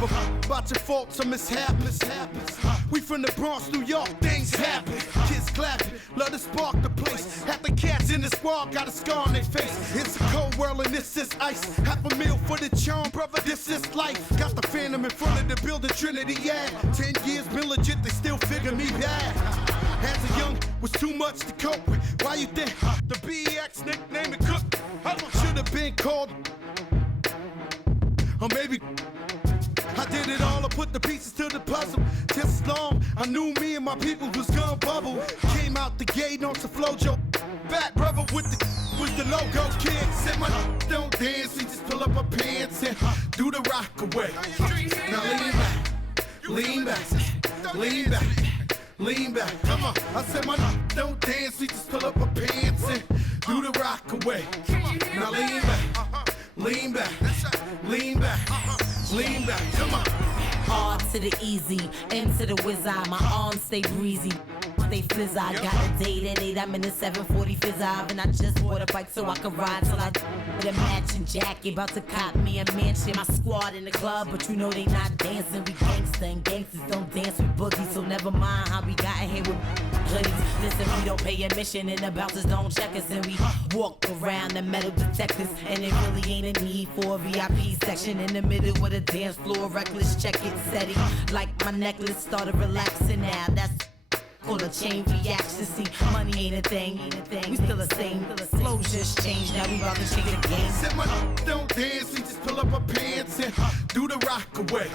give a about your faults or mishaps. We from the Bronx, New York, things happen. Kids clapping, love to spark the place. Half the cats in the squad got a scar on their face. It's a cold world and this is ice. Half a meal for the charm, brother, this is life. Got the phantom in front of the building, Trinity, yeah. 10 years been legit, they still figure me bad. As a young, was too much to cope with. Why you think the BX nickname it Cook? Should have been called, or maybe I did it all, I put the pieces to the puzzle. Just as long, I knew me and my people was gonna bubble. Came out the gate on some flojo. Back brother with the logo kid. Said my don't dance, we just pull up our pants and do the rock away. Now lean back, lean back, lean back. Come on, I said my don't dance, we just pull up our pants and do the rock away. Now lean back, lean back, lean back. Lean back, come on. R to the easy, M to the whiz eye. My arms stay breezy, stay fizz. I got a date at 8, I'm in the 740 fizz eye. And I just bought a bike so I can ride till I with a matching jacket. About to cop me a mansion. My squad in the club, but you know they not dancing. We gangsta and gangsters don't dance with boogies. So never mind how we got in here with hoodies. Listen, we don't pay admission and the bouncers don't check us. And we walk around the metal detectors. And it really ain't a need for a VIP section in the middle with a dance floor. Reckless, check it, steady. Like my necklace started relaxing now. That's called a chain reaction. See, money ain't a thing. We still the same. Flows just changed. Now we about to change the game. Said my don't dance, we just pull up our pants and do the rock away.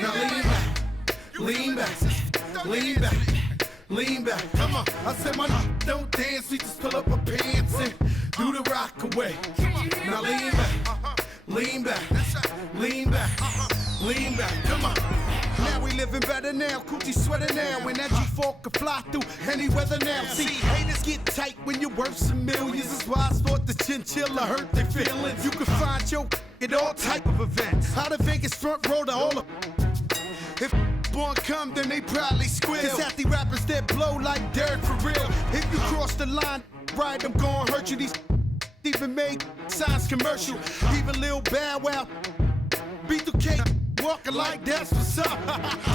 Now lean back, lean back, lean back. Come on, I said my don't dance, we just pull up our pants and do the rock away. Now lean back, lean back, lean back, lean back. Come on. Now we living better now, coochie sweater now. And that G4 can fly through any weather now. See, haters get tight when you're worth some millions. That's why I thought the chinchilla hurt their feelings. You can find your at all type of events. Out of Vegas front row to all of. If born come, then they probably squeal. Cause half the rappers that blow like Derek for real. If you cross the line, right, I'm gonna hurt you. These even make signs commercial. Even Lil Bow Wow, B2K. Walking like that's what's up.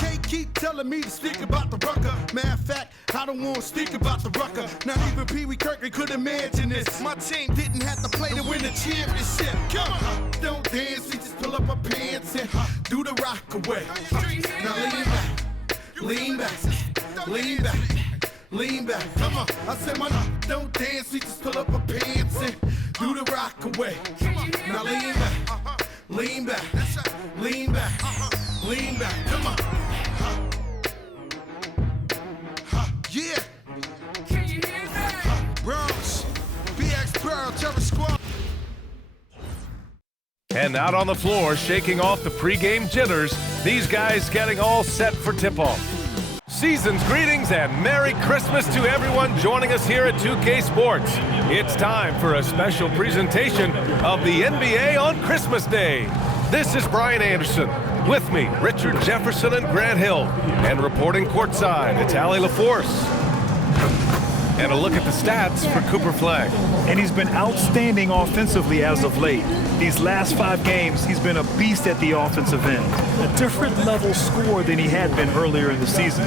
Can't keep telling me to speak about the rucker. Matter of fact, I don't want to speak about the rucker. Not even Pee Wee Kirkland could imagine this. My team didn't have to play to win the championship. Come on, don't dance, we just pull up our pants and do the rock away. Now lean back, lean back, lean back. Come on, I said my don't dance, we just pull up our pants and do the rock away. Now lean back, lean back, lean back, lean back. Come on. Yeah. Bronx, BX Pearl, Terror Squad. And out on the floor, shaking off the pregame jitters, these guys getting all set for tip-off. Season's greetings and Merry Christmas to everyone joining us here at 2K Sports. It's time for a special presentation of the NBA on Christmas Day. This is Brian Anderson. With me, Richard Jefferson and Grant Hill. And reporting courtside, it's Allie LaForce. And a look at the stats for Cooper Flagg. And he's been outstanding offensively as of late. These last 5 games, he's been a beast at the offensive end. A different level score than he had been earlier in the season.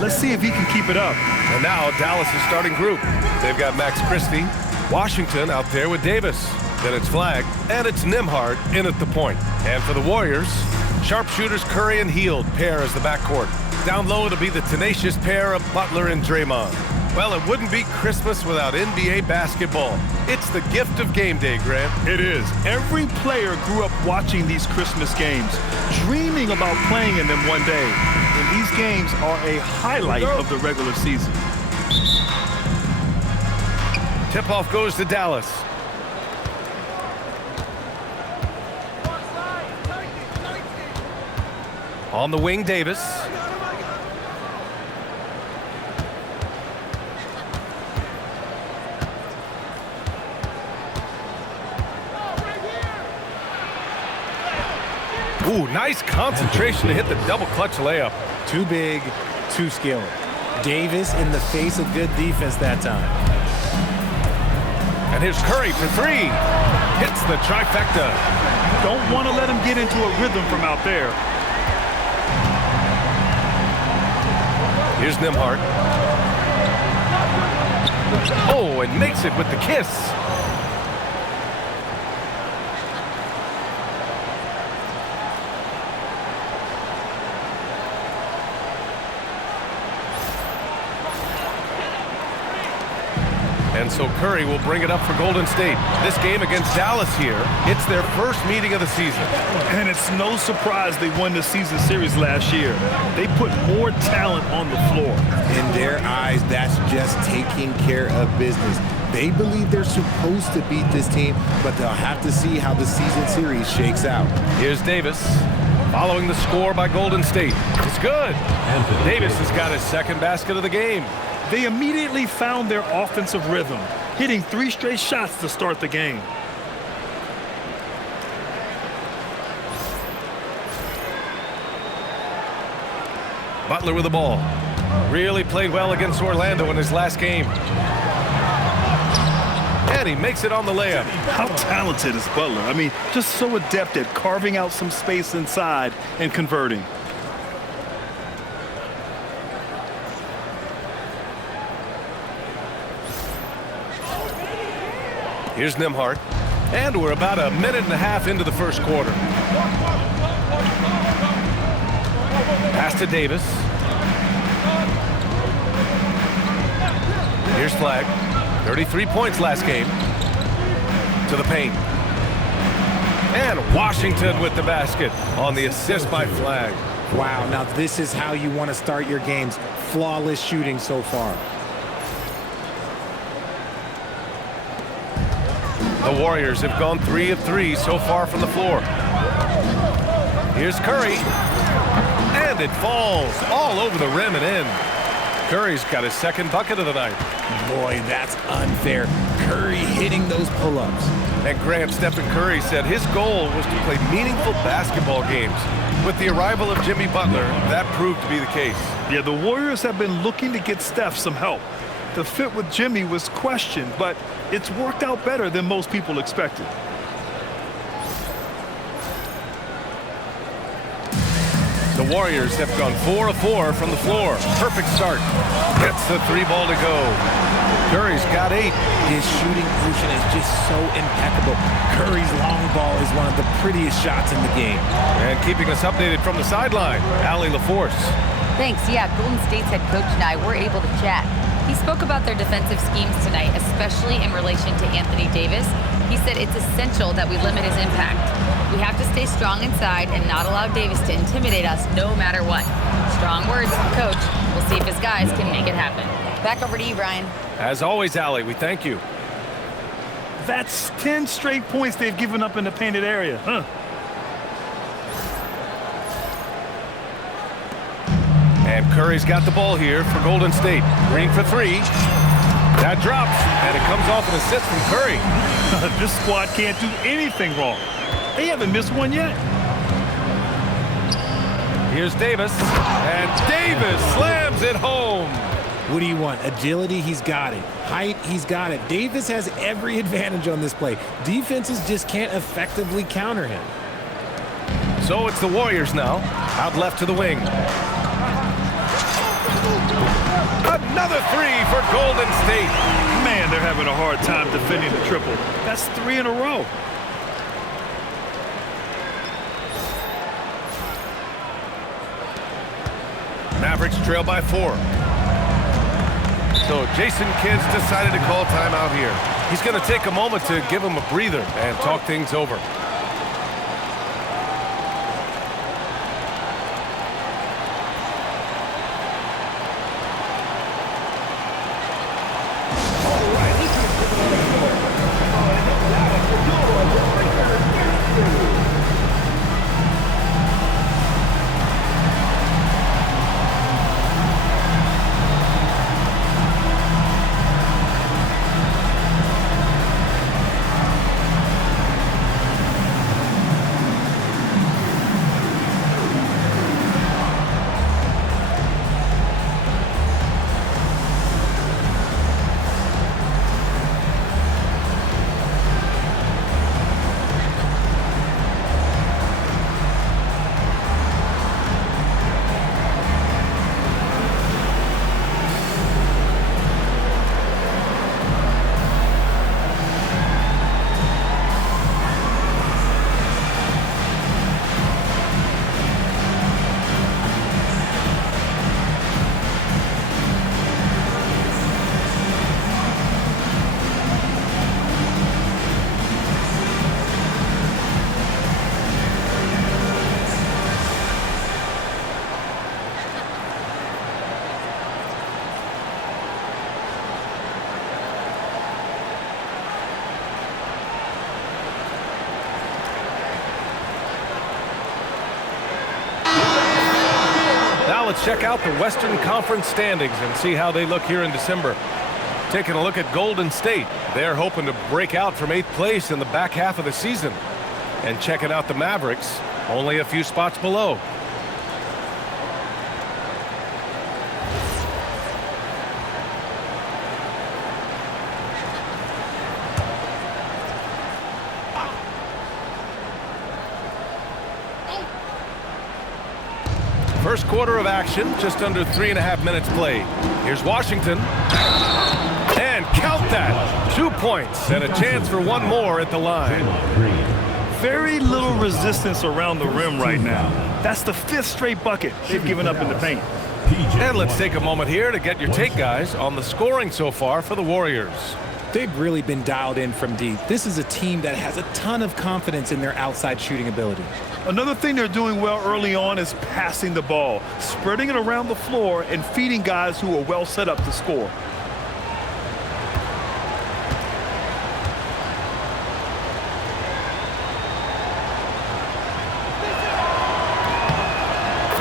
Let's see if he can keep it up. And now Dallas' starting group. They've got Max Christie, Washington out there with Davis. Then it's Flagg, and it's Nembhard in at the point. And for the Warriors, sharpshooters Curry and Hield pair as the backcourt. Down low, it'll be the tenacious pair of Butler and Draymond. Well, it wouldn't be Christmas without NBA basketball. It's the gift of game day, Grant. It is. Every player grew up watching these Christmas games, dreaming about playing in them one day. And these games are a highlight of the regular season. Tip-off goes to Dallas. On the wing, Davis. Ooh, nice concentration to hit the double clutch layup. Too big, too skilled. Davis in the face of good defense that time. And here's Curry for 3. Hits the trifecta. Don't want to let him get into a rhythm from out there. Here's Nembhard. Oh, and makes it with the kiss. And so Curry will bring it up for Golden State. This game against Dallas here, it's their first meeting of the season. And it's no surprise they won the season series last year. They put more talent on the floor. In their eyes, that's just taking care of business. They believe they're supposed to beat this team, but they'll have to see how the season series shakes out. Here's Davis, following the score by Golden State. It's good. Davis has got his second basket of the game. They immediately found their offensive rhythm, hitting 3 straight shots to start the game. Butler with the ball. Really played well against Orlando in his last game. And he makes it on the layup. How talented is Butler? I mean, just so adept at carving out some space inside and converting. Here's Nembhard. And we're about a minute and a half into the first quarter. Pass to Davis. Here's Flagg. 33 points last game. To the paint. And Washington with the basket on the assist by Flagg. Wow, now this is how you want to start your games. Flawless shooting so far. The Warriors have gone 3 of 3 so far from the floor. Here's Curry. And it falls all over the rim and in. Curry's got his second bucket of the night. Boy, that's unfair. Curry hitting those pull-ups. And Grant, Stephen Curry said his goal was to play meaningful basketball games. With the arrival of Jimmy Butler, that proved to be the case. Yeah, the Warriors have been looking to get Steph some help. The fit with Jimmy was questioned, but it's worked out better than most people expected. The Warriors have gone 4 of 4 from the floor. Perfect start. Gets the 3 ball to go. Curry's got 8. His shooting motion is just so impeccable. Curry's long ball is one of the prettiest shots in the game. And keeping us updated from the sideline, Allie LaForce. Thanks. Yeah, Golden State's head coach and I were able to chat. He spoke about their defensive schemes tonight, especially in relation to Anthony Davis. He said it's essential that we limit his impact. We have to stay strong inside and not allow Davis to intimidate us no matter what. Strong words from Coach. We'll see if his guys can make it happen. Back over to you, Brian. As always, Allie, we thank you. That's 10 straight points they've given up in the painted area, huh? And Curry's got the ball here for Golden State. Green for 3. That drops, and it comes off an assist from Curry. This squad can't do anything wrong. They haven't missed one yet. Here's Davis, and Davis slams it home. What do you want? Agility, he's got it. Height, he's got it. Davis has every advantage on this play. Defenses just can't effectively counter him. So it's the Warriors now, out left to the wing. Another 3 for Golden State. Man, they're having a hard time defending the triple. That's 3 in a row. Mavericks trail by 4. So Jason Kidd's decided to call timeout here. He's going to take a moment to give him a breather and talk things over. let's check out the Western Conference standings and see how they look here in December. Taking a look at Golden State. They're hoping to break out from 8th place in the back half of the season. And checking out the Mavericks, only a few spots below. First quarter of action, just under 3.5 minutes played. Here's Washington. And count that. 2 points and a chance for one more at the line. Very little resistance around the rim right now. That's the 5th straight bucket they've given up in the paint. And let's take a moment here to get your take, guys, on the scoring so far for the Warriors. They've really been dialed in from deep. This is a team that has a ton of confidence in their outside shooting ability. Another thing they're doing well early on is passing the ball, spreading it around the floor and feeding guys who are well set up to score.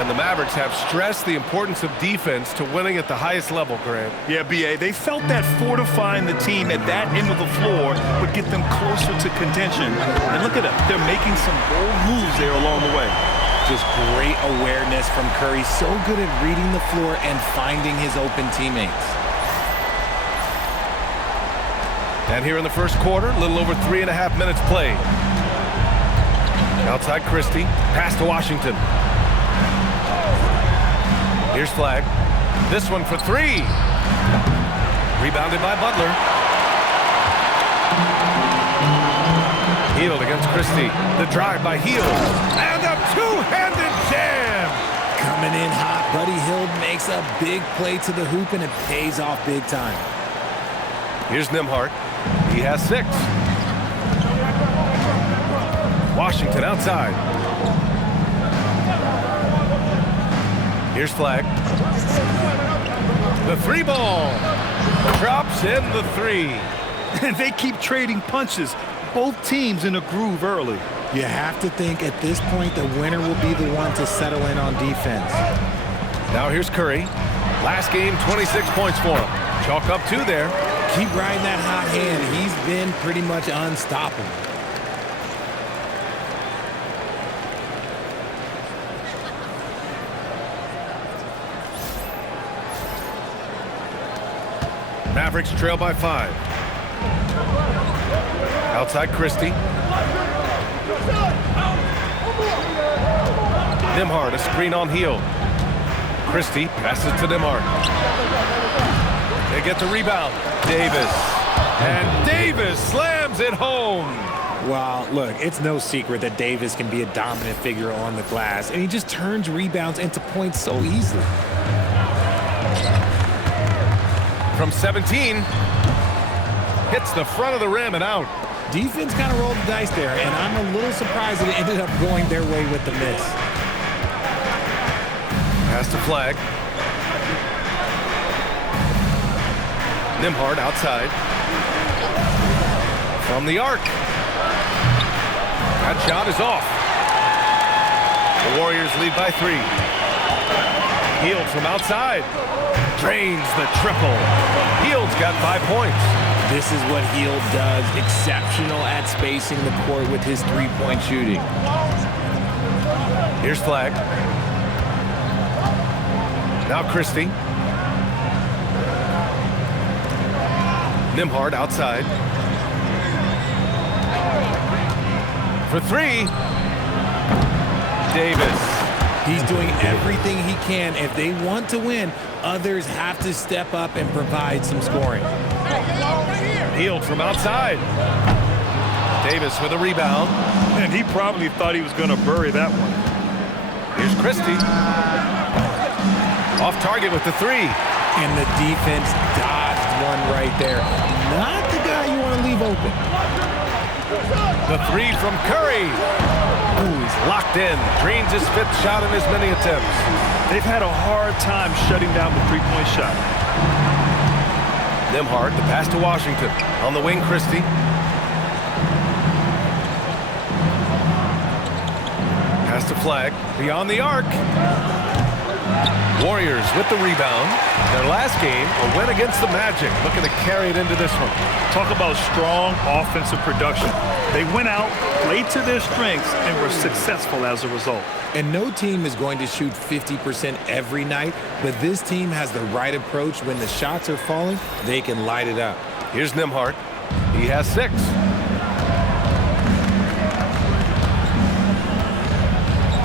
And the Mavericks have stressed the importance of defense to winning at the highest level, Grant. Yeah, B.A., they felt that fortifying the team at that end of the floor would get them closer to contention. And look at them. They're making some bold moves there along the way. Just great awareness from Curry. So good at reading the floor and finding his open teammates. And here in the first quarter, a little over 3.5 minutes played. Outside Christie, pass to Washington. Here's Flagg. This one for 3. Rebounded by Butler. Hield against Christie. The drive by Hield. And a two-handed jam. Coming in hot, Buddy Hield makes a big play to the hoop, and it pays off big time. Here's Nembhard. He has 6. Washington outside. Here's Flagg. The 3 ball. Drops in the 3. And they keep trading punches. Both teams in a groove early. You have to think at this point the winner will be the one to settle in on defense. Now here's Curry. Last game, 26 points for him. Chalk up 2 there. Keep riding that hot hand. He's been pretty much unstoppable. Mavericks trail by 5. Outside Christie. Nembhard, a screen on Hield. Christie passes to Nembhard. They get the rebound. Davis. And Davis slams it home. Well, look, it's no secret that Davis can be a dominant figure on the glass, and he just turns rebounds into points so easily. From 17, hits the front of the rim and out. Defense kind of rolled the dice there, and I'm a little surprised that it ended up going their way with the miss. Pass to Flagg. Nembhard outside. From the arc. That shot is off. The Warriors lead by 3. Hield from outside. Drains the triple. Hield's got 5 points. This is what Hield does. Exceptional at spacing the court with his three-point shooting. Here's Flagg. Now Christie. Nembhard outside. For 3. Davis. He's doing everything he can. If they want to win, others have to step up and provide some scoring. Hield from outside. Davis with a rebound. And he probably thought he was going to bury that one. Here's Christie. Off target with the 3. And the defense dodged one right there. Not the guy you want to leave open. The 3 from Curry. Ooh, he's locked in. Drains his 5th shot in as many attempts. They've had a hard time shutting down the three-point shot. Nembhard, the pass to Washington. On the wing, Christie. Pass to Flagg. Beyond the arc. Warriors with the rebound. Their last game, a win against the Magic, looking to carry it into this one. Talk about strong offensive production. They went out, played to their strengths, and were successful as a result. And no team is going to shoot 50% every night, but this team has the right approach. When the shots are falling, they can light it up. Here's Nembhard. He has 6.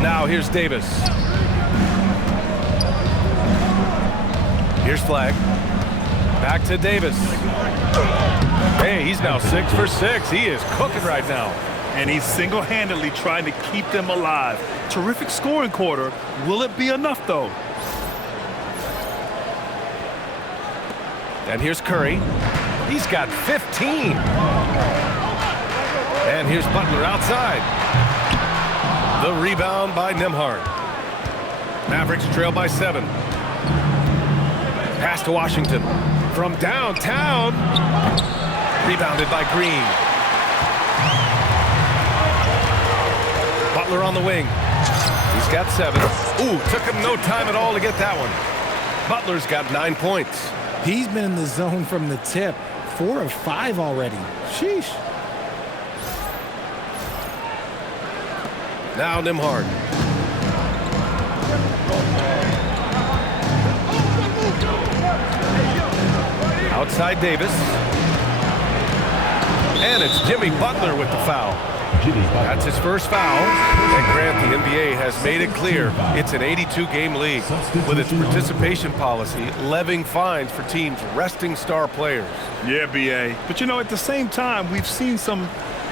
Now here's Davis. Here's Flagg. Back to Davis. Hey, he's now 6 for 6. He is cooking right now. And he's single-handedly trying to keep them alive. Terrific scoring quarter. Will it be enough, though? And here's Curry. He's got 15. And here's Butler outside. The rebound by Nembhard. Mavericks trail by 7. Pass to Washington. From downtown. Rebounded by Green. Butler on the wing. He's got 7. Ooh, took him no time at all to get that one. Butler's got 9 points. He's been in the zone from the tip. 4 of 5 already. Sheesh. Now Nembhard. Outside Davis. And it's Jimmy Butler with the foul. That's his first foul. And Grant, the NBA has made it clear it's an 82-game league with its participation policy levying fines for teams resting star players. Yeah, B.A. But, at the same time, we've seen some,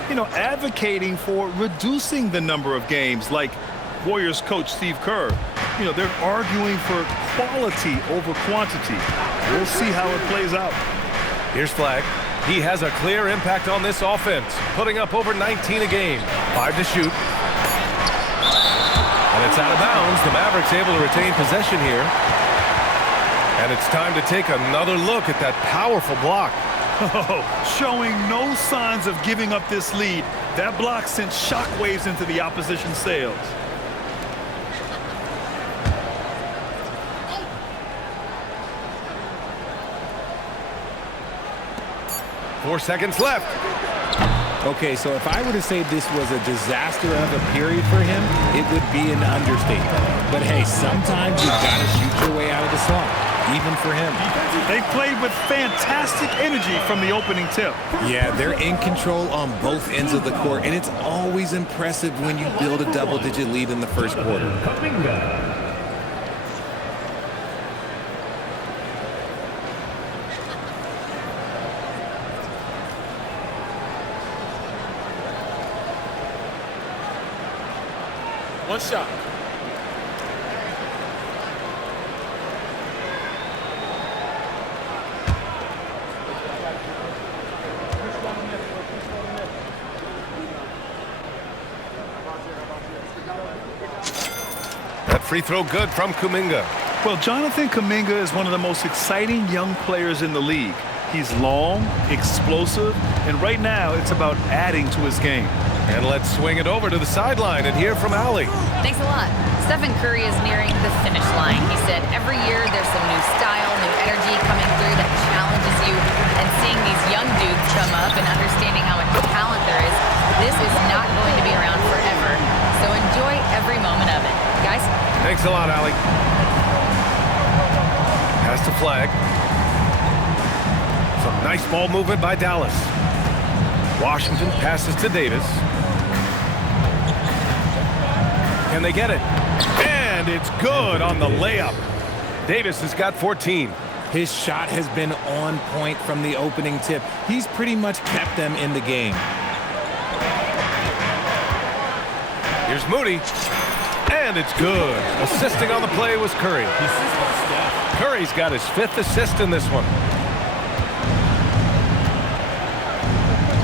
advocating for reducing the number of games, like Warriors coach Steve Kerr. They're arguing for quality over quantity. We'll see how it plays out. Here's Flagg. He has a clear impact on this offense, putting up over 19 a game. 5 to shoot. And it's out of bounds. The Mavericks able to retain possession here. And it's time to take another look at that powerful block. Showing no signs of giving up this lead. That block sent shockwaves into the opposition sails. Four seconds left. Okay, so if I were to say this was a disaster of a period for him, it would be an understatement. But hey, sometimes you've got to shoot your way out of the slump, even for him. They played with fantastic energy from the opening tip. Yeah, they're in control on both ends of the court, and it's always impressive when you build a double-digit lead in the first quarter. One shot. That free throw good from Kuminga. Well, Jonathan Kuminga is one of the most exciting young players in the league. He's long, explosive, and right now it's about adding to his game. And let's swing it over to the sideline and hear from Allie. Thanks a lot. Stephen Curry is nearing the finish line. He said every year there's some new style, new energy coming through that challenges you. And seeing these young dudes come up and understanding how much talent there is, this is not going to be around forever. So enjoy every moment of it. Guys? Thanks a lot, Allie. Pass to Flagg. Some nice ball movement by Dallas. Washington passes to Davis. Can they get it? And it's good on the layup. Davis has got 14. His shot has been on point from the opening tip. He's pretty much kept them in the game. Here's Moody. And it's good. Assisting on the play was Curry. Curry's got his 5th assist in this one.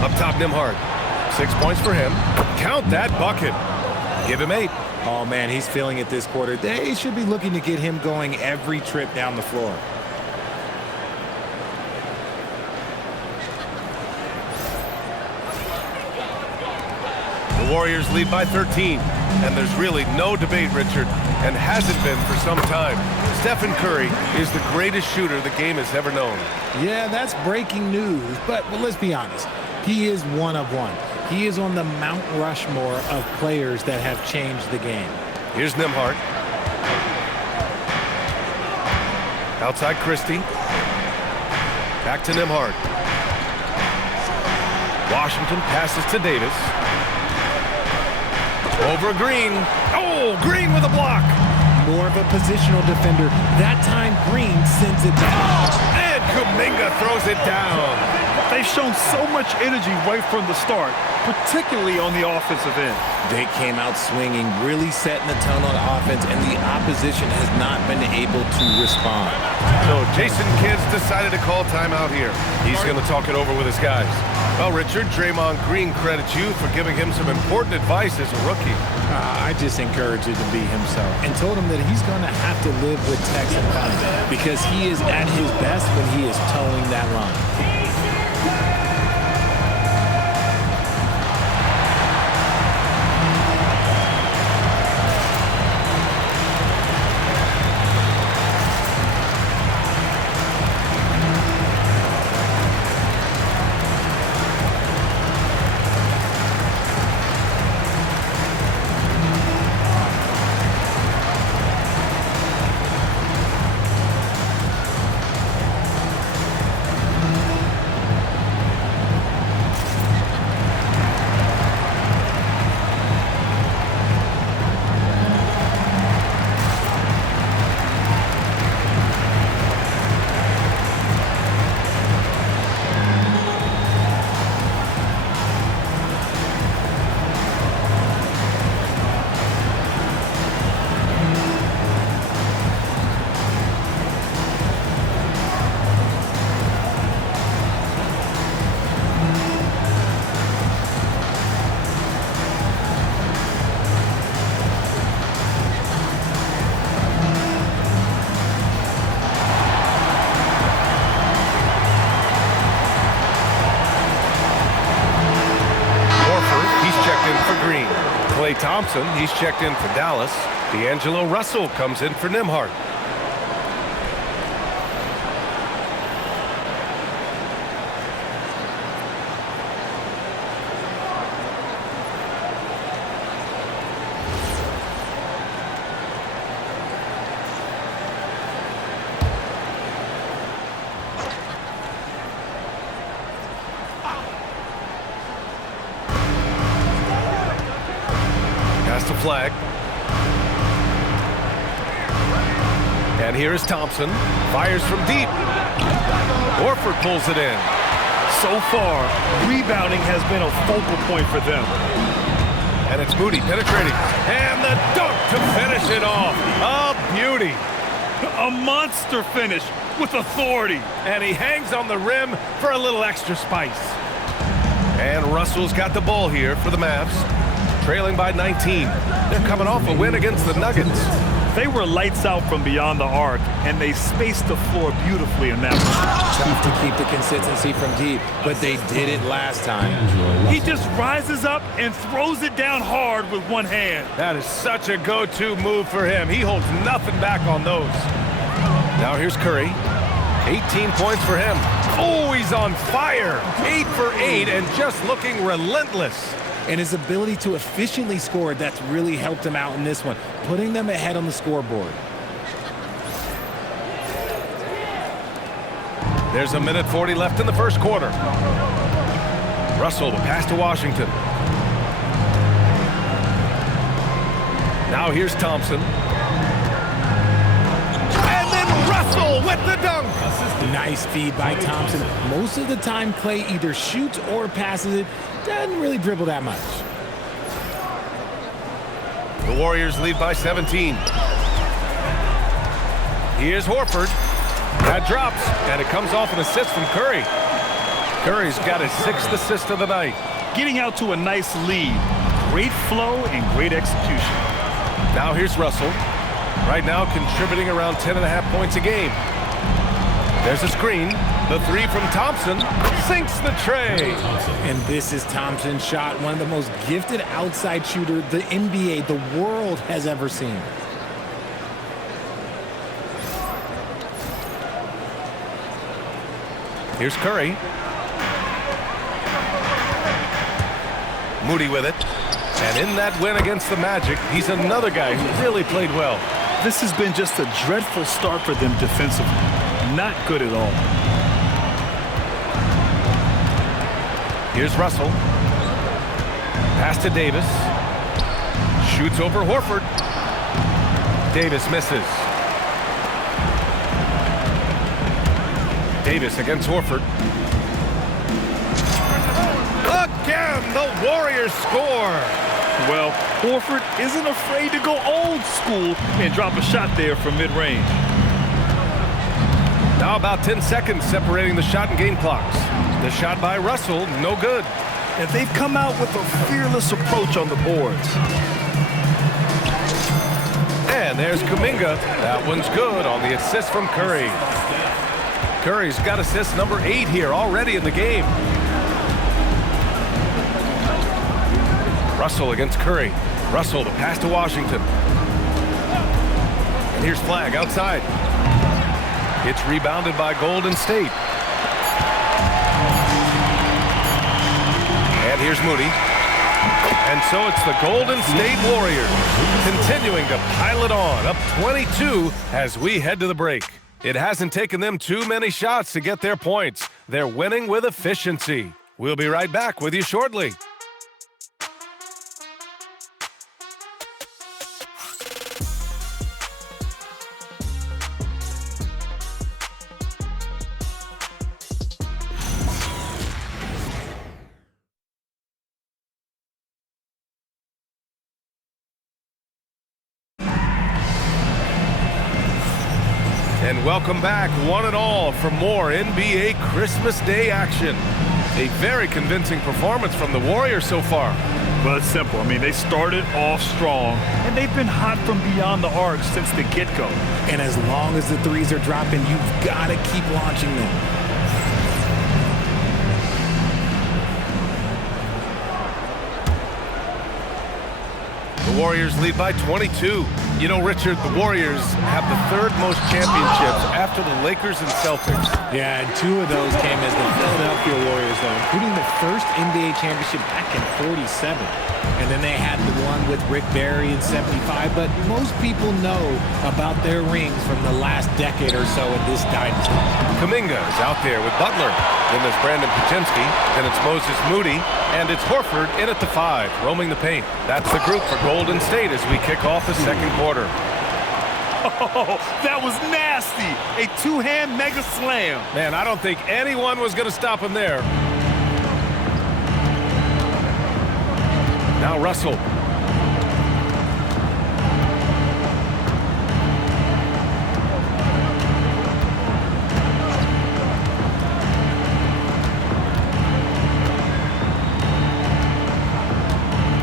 Up top, Nembhard. 6 points for him. Count that bucket. Give him 8. Oh, man, he's feeling it this quarter. They should be looking to get him going every trip down the floor. The Warriors lead by 13. And there's really no debate, Richard. and hasn't been for some time. Stephen Curry is the greatest shooter the game has ever known. Yeah, that's breaking news, but well, let's be honest. He is one of one. He is on the Mount Rushmore of players that have changed the game. Here's Nembhard. Outside Christie. Back to Nembhard. Washington passes to Davis. Over Green. Oh, Green with a block. More of a positional defender. That time Green sends it down. And Kuminga throws it down. They've shown so much energy right from the start, particularly on the offensive end. They came out swinging, really setting the tone on offense, and the opposition has not been able to respond. So Jason Kidd's decided to call timeout here. He's going to talk it over with his guys. Well, Richard, Draymond Green credits you for giving him some important advice as a rookie. I just encouraged him to be himself and told him that he's going to have to live with text and fun because he is at his best when he is towing that line. Klay Thompson, he's checked in for Dallas. D'Angelo Russell comes in for Nembhard. Pass to Flagg. And here is Thompson. Fires from deep. Horford pulls it in. So far, rebounding has been a focal point for them. And it's Moody penetrating. And the dunk to finish it off. A beauty. A monster finish with authority. And he hangs on the rim for a little extra spice. And Russell's got the ball here for the Mavs. Trailing by 19. They're coming off a win against the Nuggets. They were lights out from beyond the arc, and they spaced the floor beautifully in that one. Tough to keep the consistency from deep, but they did it last time. He just rises up and throws it down hard with one hand. That is such a go-to move for him. He holds nothing back on those. Now here's Curry. 18 points for him. Oh, he's on fire. 8 for 8 and just looking relentless. And his ability to efficiently score, that's really helped him out in this one, putting them ahead on the scoreboard. There's a minute 40 left in the first quarter. Russell, the pass to Washington. Now here's Thompson. And then Russell with the dunk. Nice feed by Thompson. Most of the time, Klay either shoots or passes it. Doesn't really dribble that much. The Warriors lead by 17. Here's Horford. That drops, and it comes off an assist from Curry. Curry's got his 6th assist of the night. Getting out to a nice lead. Great flow and great execution. Now here's Russell. Right now contributing around 10.5 points a game. There's a screen. The 3 from Thompson sinks the tray. And this is Thompson's shot, one of the most gifted outside shooters the NBA, the world has ever seen. Here's Curry. Moody with it. And in that win against the Magic, he's another guy who really played well. This has been just a dreadful start for them defensively. Not good at all. Here's Russell. Pass to Davis. Shoots over Horford. Davis misses. Davis against Horford. Again, the Warriors score. Well, Horford isn't afraid to go old school and drop a shot there from mid-range. Now about 10 seconds separating the shot and game clocks. The shot by Russell, no good. And they've come out with a fearless approach on the boards. And there's Kuminga. That one's good on the assist from Curry. Curry's got assist number 8 here already in the game. Russell against Curry. Russell, the pass to Washington. And here's Flagg outside. It's rebounded by Golden State. And here's Moody. And so it's the Golden State Warriors continuing to pile it on, up 22 as we head to the break. It hasn't taken them too many shots to get their points. They're winning with efficiency. We'll be right back with you shortly. And welcome back, one and all, for more NBA Christmas Day action. A very convincing performance from the Warriors so far. Well, it's simple. I mean, they started off strong, and they've been hot from beyond the arc since the get-go. And as long as the threes are dropping, you've got to keep launching them. The Warriors lead by 22. You know, Richard, the Warriors have the 3rd most championships after the Lakers and Celtics. Yeah, and 2 of those came as the Philadelphia Warriors, though, including the first NBA championship back in '47. And then they had the one with Rick Barry in '75. But most people know about their rings from the last decade or so in this dynasty. Kuminga is out there with Butler. Then there's Brandon Paczynski. Then it's Moses Moody. And it's Horford in at the 5, roaming the paint. That's the group for Golden State as we kick off the second quarter. Oh, that was nasty. A 2-hand mega slam. Man, I don't think anyone was going to stop him there. Now Russell.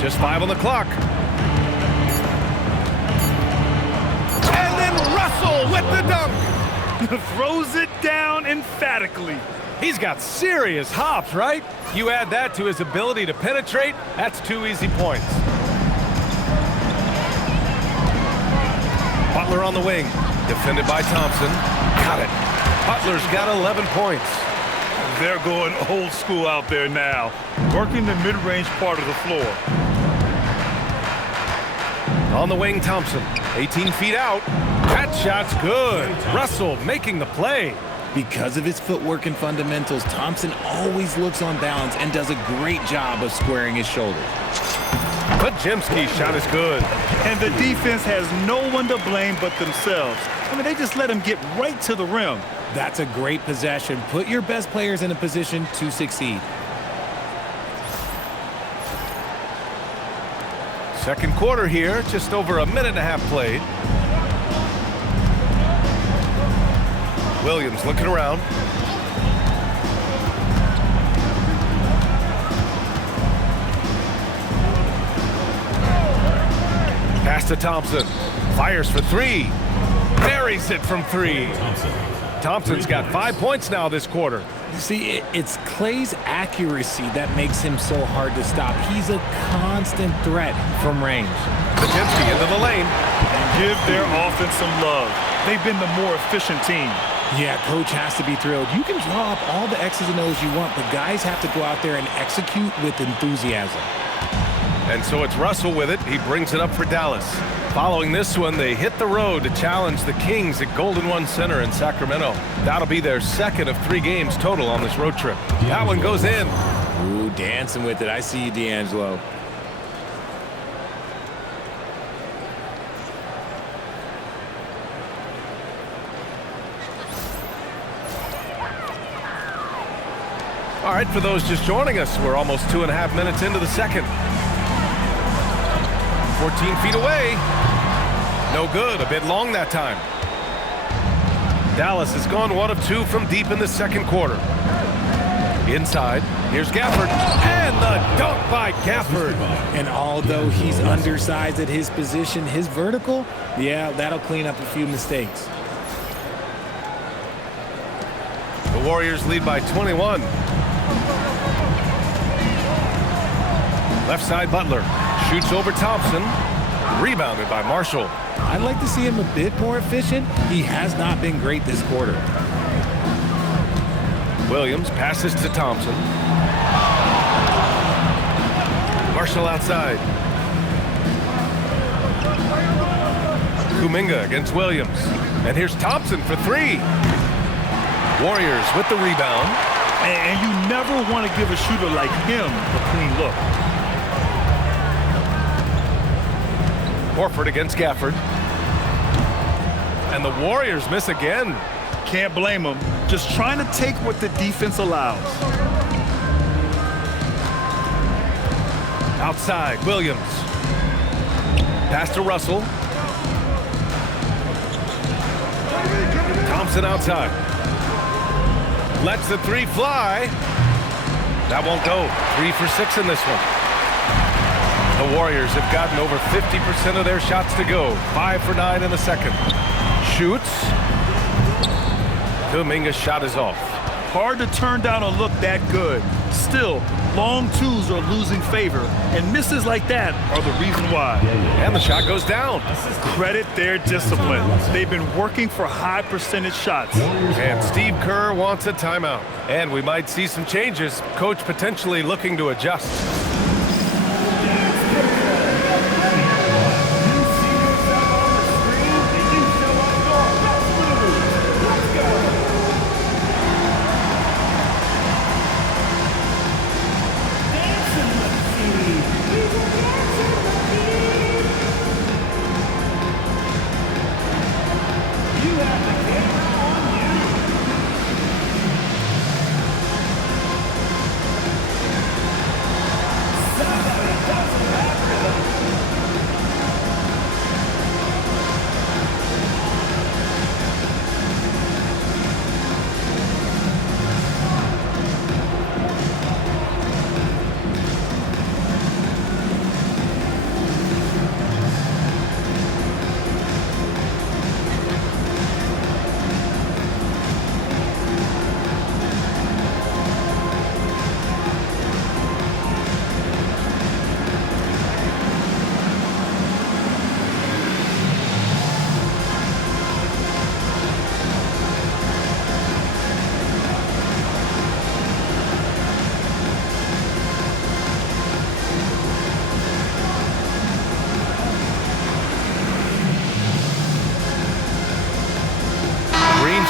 Just 5 on the clock. And then Russell with the dunk. Throws it down emphatically. He's got serious hops, right? You add that to his ability to penetrate, that's 2 easy points. Butler on the wing, defended by Thompson. Got it. Butler's got 11 points. They're going old school out there now, working the mid-range part of the floor. On the wing, Thompson, 18 feet out. That shot's good. Russell making the play. Because of his footwork and fundamentals, Thompson always looks on balance and does a great job of squaring his shoulders. Paczynski's shot is good. And the defense has no one to blame but themselves. I mean, they just let him get right to the rim. That's a great possession. Put your best players in a position to succeed. Second quarter here, just over a minute and a half played. Williams looking around. Pass to Thompson. Fires for 3. Buries it from 3. Thompson's got 5 points now this quarter. You see, it's Clay's accuracy that makes him so hard to stop. He's a constant threat from range. Paczynski into the lane. Give their offense some love. They've been the more efficient team. Yeah, coach has to be thrilled. You can draw up all the X's and O's you want, but guys have to go out there and execute with enthusiasm. And so it's Russell with it. He brings it up for Dallas. Following this one, they hit the road to challenge the Kings at Golden One Center in Sacramento. That'll be their second of 3 games total on this road trip. That one goes in. Ooh, dancing with it. I see you, D'Angelo. All right, for those just joining us, we're almost 2.5 minutes into the second. 14 feet away. No good. A bit long that time. Dallas has gone 1 of 2 from deep in the second quarter. Inside. Here's Gafford. And the dunk by Gafford. And although he's undersized at his position, his vertical, yeah, that'll clean up a few mistakes. The Warriors lead by 21. Left side, Butler. Shoots over Thompson. Rebounded by Marshall. I'd like to see him a bit more efficient. He has not been great this quarter. Williams passes to Thompson. Marshall outside. Kuminga against Williams. And here's Thompson for 3. Warriors with the rebound. And you never want to give a shooter like him a clean look. Horford against Gafford. And the Warriors miss again. Can't blame him. Just trying to take what the defense allows. Outside, Williams. Pass to Russell. Thompson outside. Lets the 3 fly. That won't go. 3 for 6 in this one. The Warriors have gotten over 50% of their shots to go. 5 for 9 in the second. Shoots. Kuminga's shot is off. Hard to turn down a look that good. Still, long twos are losing favor, and misses like that are the reason why. And the shot goes down. Credit their discipline. They've been working for high percentage shots. And Steve Kerr wants a timeout. And we might see some changes. Coach potentially looking to adjust.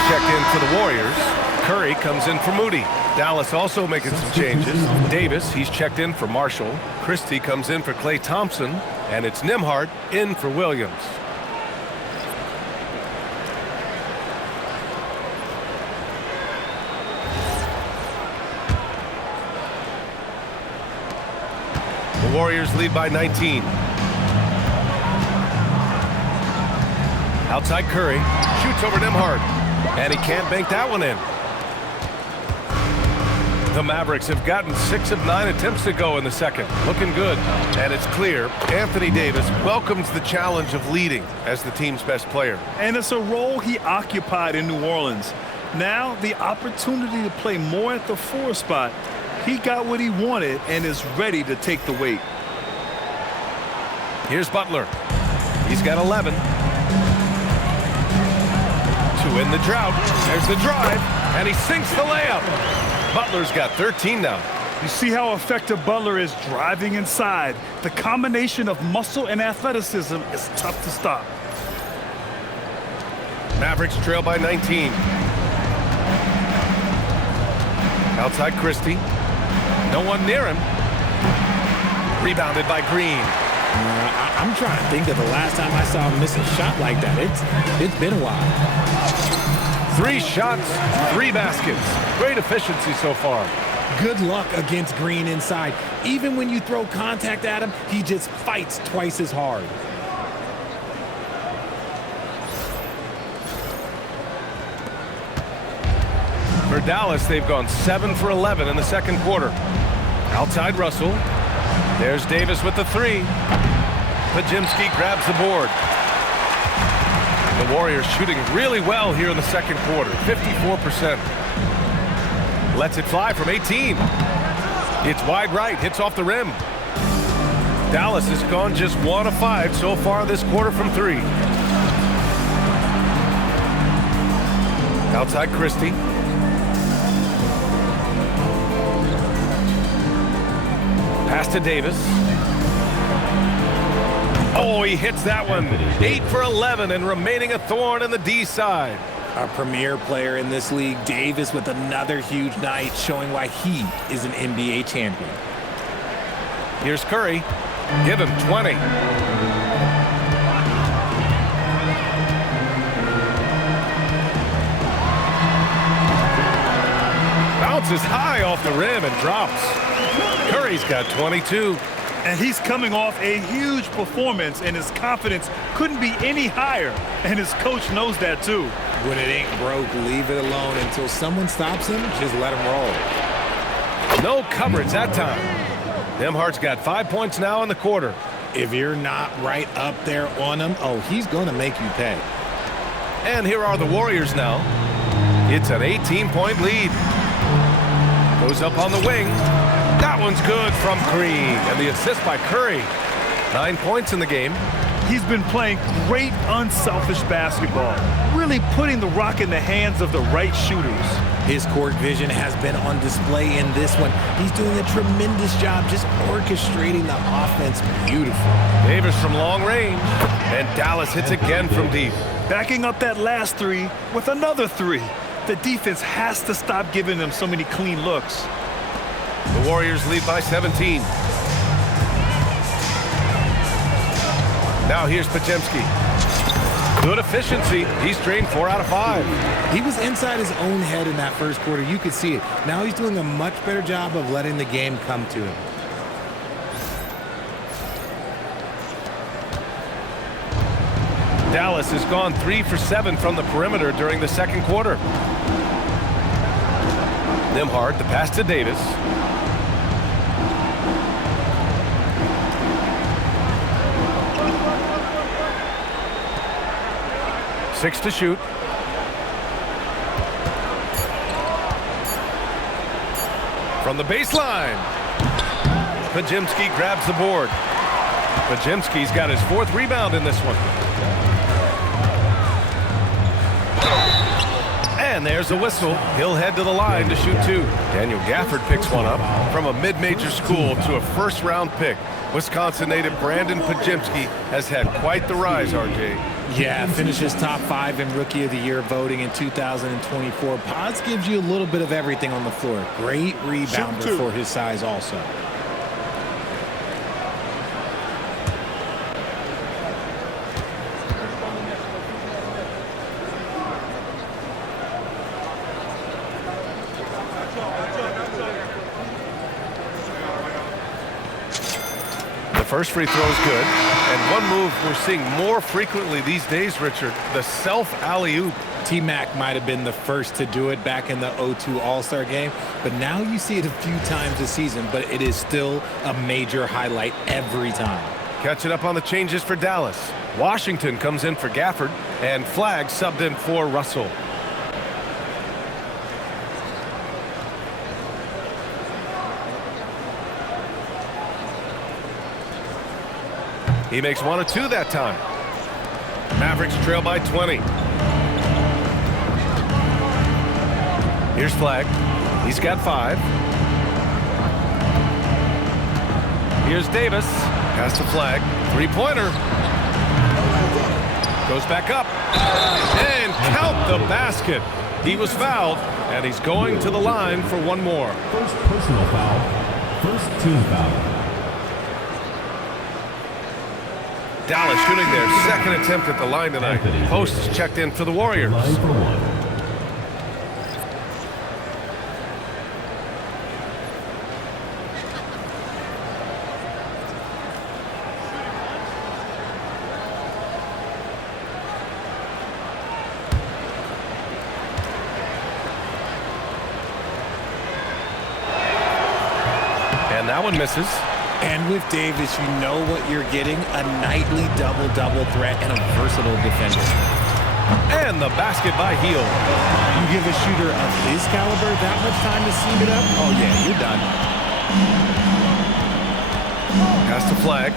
Checked in for the Warriors. Curry comes in for Moody. Dallas also making some changes. Davis, he's checked in for Marshall. Christie comes in for Klay Thompson. And it's Nembhard in for Williams. The Warriors lead by 19. Outside Curry. Shoots over Nembhard. And he can't bank that one in. The Mavericks have gotten 6 of 9 attempts to go in the second. Looking good. And it's clear Anthony Davis welcomes the challenge of leading as the team's best player. And it's a role he occupied in New Orleans. Now the opportunity to play more at the 4 spot. He got what he wanted and is ready to take the weight. Here's Butler. He's got 11. 2 win the drought. There's the drive, and he sinks the layup. Butler's got 13 now. You see how effective Butler is driving inside. The combination of muscle and athleticism is tough to stop. Mavericks trail by 19. Outside Christie. No one near him. Rebounded by Green. I'm trying to think of the last time I saw him miss a shot like that. It's been a while. 3 shots, 3 baskets. Great efficiency so far. Good luck against Green inside. Even when you throw contact at him, he just fights twice as hard. For Dallas, they've gone 7 for 11 in the second quarter. Outside Russell. There's Davis with the 3. Pajimski grabs the board. The Warriors shooting really well here in the second quarter, 54%. Lets it fly from 18. It's wide right, hits off the rim. Dallas has gone just 1 of 5 so far this quarter from 3. Outside Christie. Pass to Davis. Oh, he hits that one. 8 for 11 and remaining a thorn in the D side. A premier player in this league, Davis, with another huge night, showing why he is an NBA champion. Here's Curry. Give him 20. Bounces high off the rim and drops. Curry's got 22. And he's coming off a huge performance, and his confidence couldn't be any higher. And his coach knows that, too. When it ain't broke, leave it alone until someone stops him. Just let him roll. No coverage that time. Nembhard's got 5 points now in the quarter. If you're not right up there on him, oh, he's going to make you pay. And here are the Warriors now. It's an 18-point lead. Goes up on the wing. That one's good from Green. And the assist by Curry. 9 points in the game. He's been playing great, unselfish basketball, really putting the rock in the hands of the right shooters. His court vision has been on display in this one. He's doing a tremendous job just orchestrating the offense beautiful. Davis from long range, and Dallas hits again from deep. Backing up that last 3 with another 3. The defense has to stop giving them so many clean looks. The Warriors lead by 17. Now here's Pajimski. Good efficiency. He's drained 4 out of 5. He was inside his own head in that first quarter. You could see it. Now he's doing a much better job of letting the game come to him. Dallas has gone 3 for 7 from the perimeter during the second quarter. Nembhard, the pass to Davis. Six to shoot. From the baseline. Pajimski grabs the board. Pajimski's got his 4th rebound in this one. And there's a whistle. He'll head to the line to shoot 2. Daniel Gafford picks one up. From a mid-major school to a first-round pick, Wisconsin native Brandon Pajimski has had quite the rise, RJ. Yeah, finishes top 5 in Rookie of the Year voting in 2024. Pods gives you a little bit of everything on the floor. Great rebounder for his size also. First free throw is good. And one move we're seeing more frequently these days, Richard, the self alley-oop. T-Mac might have been the first to do it back in the 0-2 All-Star game, but now you see it a few times this season, but it is still a major highlight every time. Catching up on the changes for Dallas. Washington comes in for Gafford, and Flagg subbed in for Russell. He makes 1 of 2 that time. Mavericks trail by 20. Here's Flagg. He's got 5. Here's Davis. Pass to Flagg. 3-pointer. Goes back up. And count the basket. He was fouled, and he's going to the line for one more. First personal foul. First team foul. Dallas shooting their second attempt at the line tonight. Posts checked in for the Warriors. Line for 1. That one misses. And with Davis, you know what you're getting, a nightly double-double threat and a versatile defender. And the basket by Hield. You give a shooter of his caliber that much time to seam it up, oh yeah, you're done. Pass to Flagg.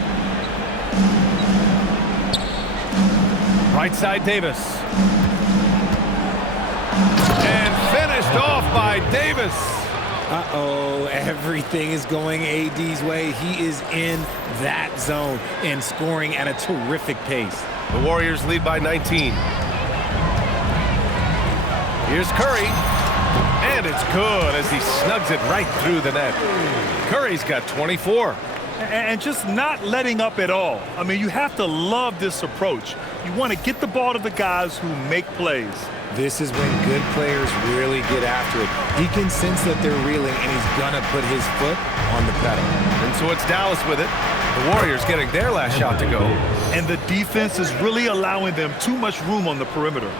Right side Davis. And finished off by Davis. Uh-oh, everything is going AD's way. He is in that zone and scoring at a terrific pace. The Warriors lead by 19. Here's Curry. And it's good as he snugs it right through the net. Curry's got 24. And just not letting up at all. I mean, you have to love this approach. You want to get the ball to the guys who make plays. This is when good players really get after it. He can sense that they're reeling, and he's going to put his foot on the pedal. And so it's Dallas with it. The Warriors getting their last shot to go. And the defense is really allowing them too much room on the perimeter.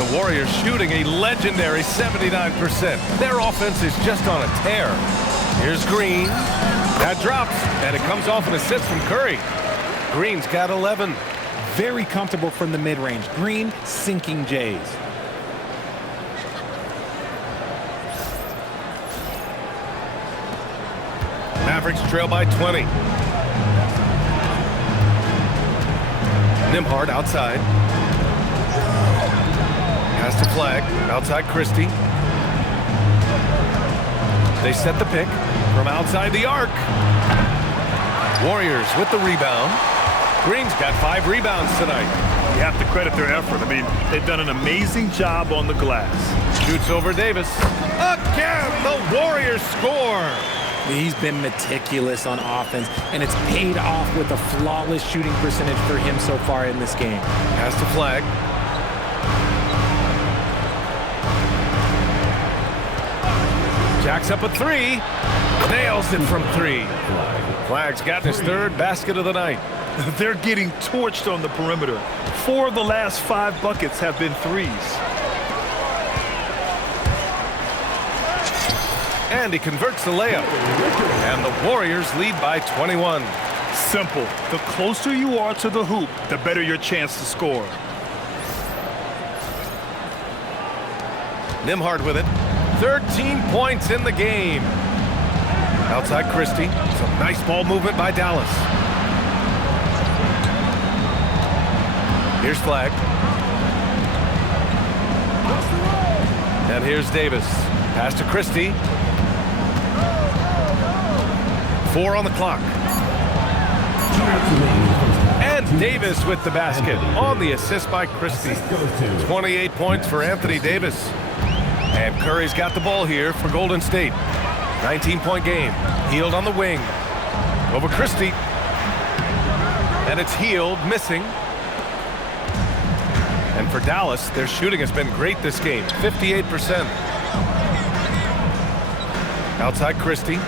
The Warriors shooting a legendary 79%. Their offense is just on a tear. Here's Green. That drops, and it comes off an assist from Curry. Green's got 11. Very comfortable from the mid-range. Green sinking Jays. Mavericks trail by 20. Nembhard outside. Pass to Flagg. Outside Christie. They set the pick from outside the arc. Warriors with the rebound. Green's got 5 rebounds tonight. You have to credit their effort. I mean, they've done an amazing job on the glass. Shoots over Davis. Again, the Warriors score. He's been meticulous on offense, and it's paid off with a flawless shooting percentage for him so far in this game. Pass to Flagg. Jacks up a 3. Nails it from 3. Flagg's gotten his 3rd basket of the night. They're getting torched on the perimeter. 4 of the last 5 buckets have been threes. And he converts the layup. And the Warriors lead by 21. Simple. The closer you are to the hoop, the better your chance to score. Nembhard with it. 13 points in the game. Outside Christie. Some nice ball movement by Dallas. Here's Flagg. And here's Davis. Pass to Christie. 4 on the clock. And Davis with the basket on the assist by Christie. 28 points for Anthony Davis. And Curry's got the ball here for Golden State. 19-point game. Hield on the wing. Over Christie. And it's Hield missing. And for Dallas, their shooting has been great this game. 58%. Outside Christie.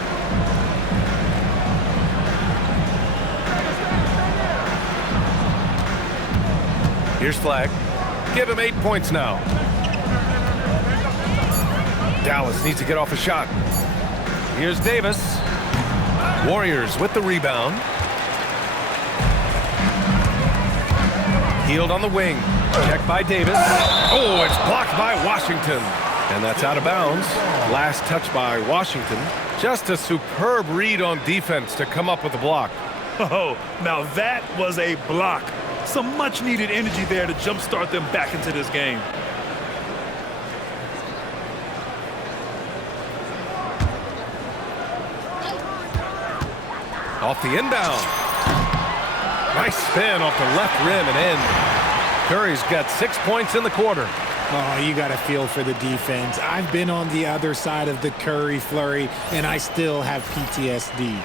Here's Flagg. Give him 8 points now. Dallas needs to get off a shot. Here's Davis. Warriors with the rebound. Hield on the wing. Check by Davis. Oh, it's blocked by Washington. And that's out of bounds. Last touch by Washington. Just a superb read on defense to come up with the block. Oh, now that was a block. Some much-needed energy there to jumpstart them back into this game. Off the inbound. Nice spin off the left rim and in. Curry's got 6 points in the quarter. Oh, you got to feel for the defense. I've been on the other side of the Curry flurry, and I still have PTSD.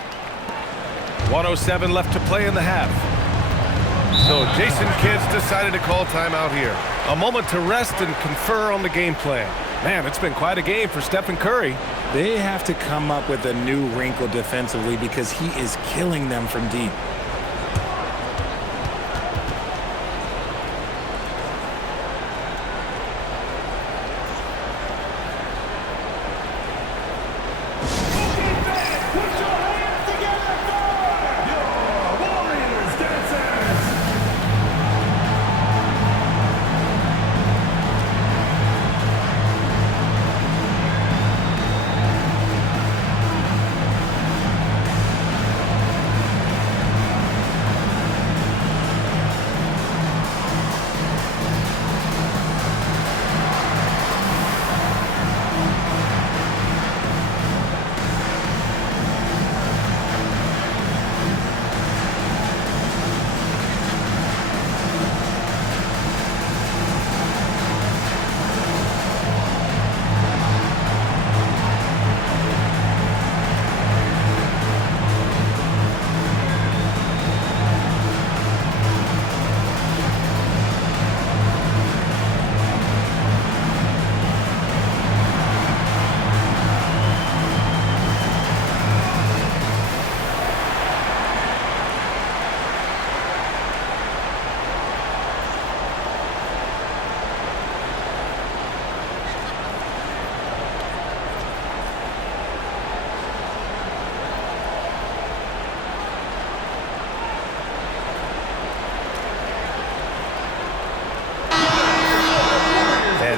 1:07 left to play in the half. So Jason Kidd's decided to call timeout here. A moment to rest and confer on the game plan. Man, it's been quite a game for Stephen Curry. They have to come up with a new wrinkle defensively because he is killing them from deep.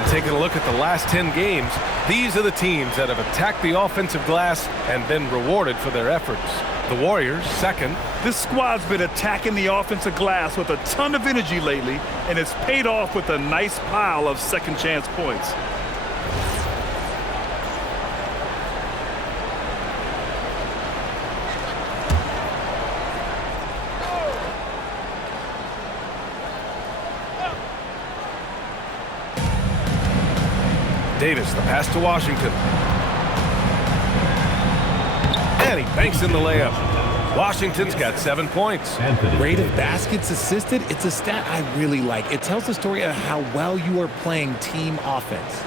Taking a look at the last 10 games, these are the teams that have attacked the offensive glass and been rewarded for their efforts. The Warriors, second. This squad's been attacking the offensive glass with a ton of energy lately, and it's paid off with a nice pile of second chance points. Davis, the pass to Washington. And he banks in the layup. Washington's got 7 points. Rate of baskets assisted, it's a stat I really like. It tells the story of how well you are playing team offense.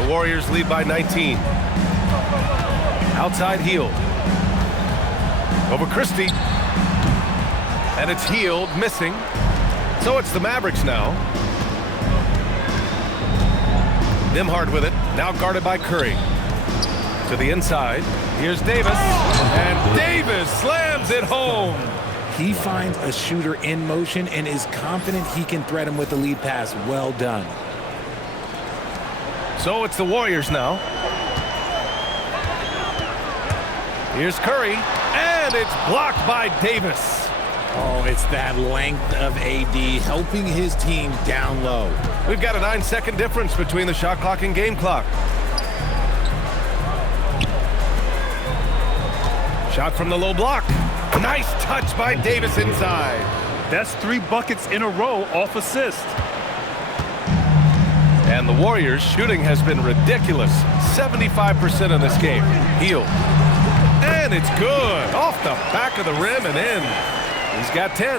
The Warriors lead by 19. Outside Hield. Over Christie. And it's Hield missing. So it's the Mavericks now. Nimhard with it. Now guarded by Curry. To the inside. Here's Davis. And Davis slams it home. He finds a shooter in motion and is confident he can thread him with the lead pass. Well done. So it's the Warriors now. Here's Curry, and it's blocked by Davis. Oh, it's that length of AD helping his team down low. We've got a 9-second difference between the shot clock and game clock. Shot from the low block. Nice touch by Davis inside. That's 3 buckets in a row off assist. And the Warriors' shooting has been ridiculous. 75% in this game. Hield. And it's good. Off the back of the rim and in. He's got 10.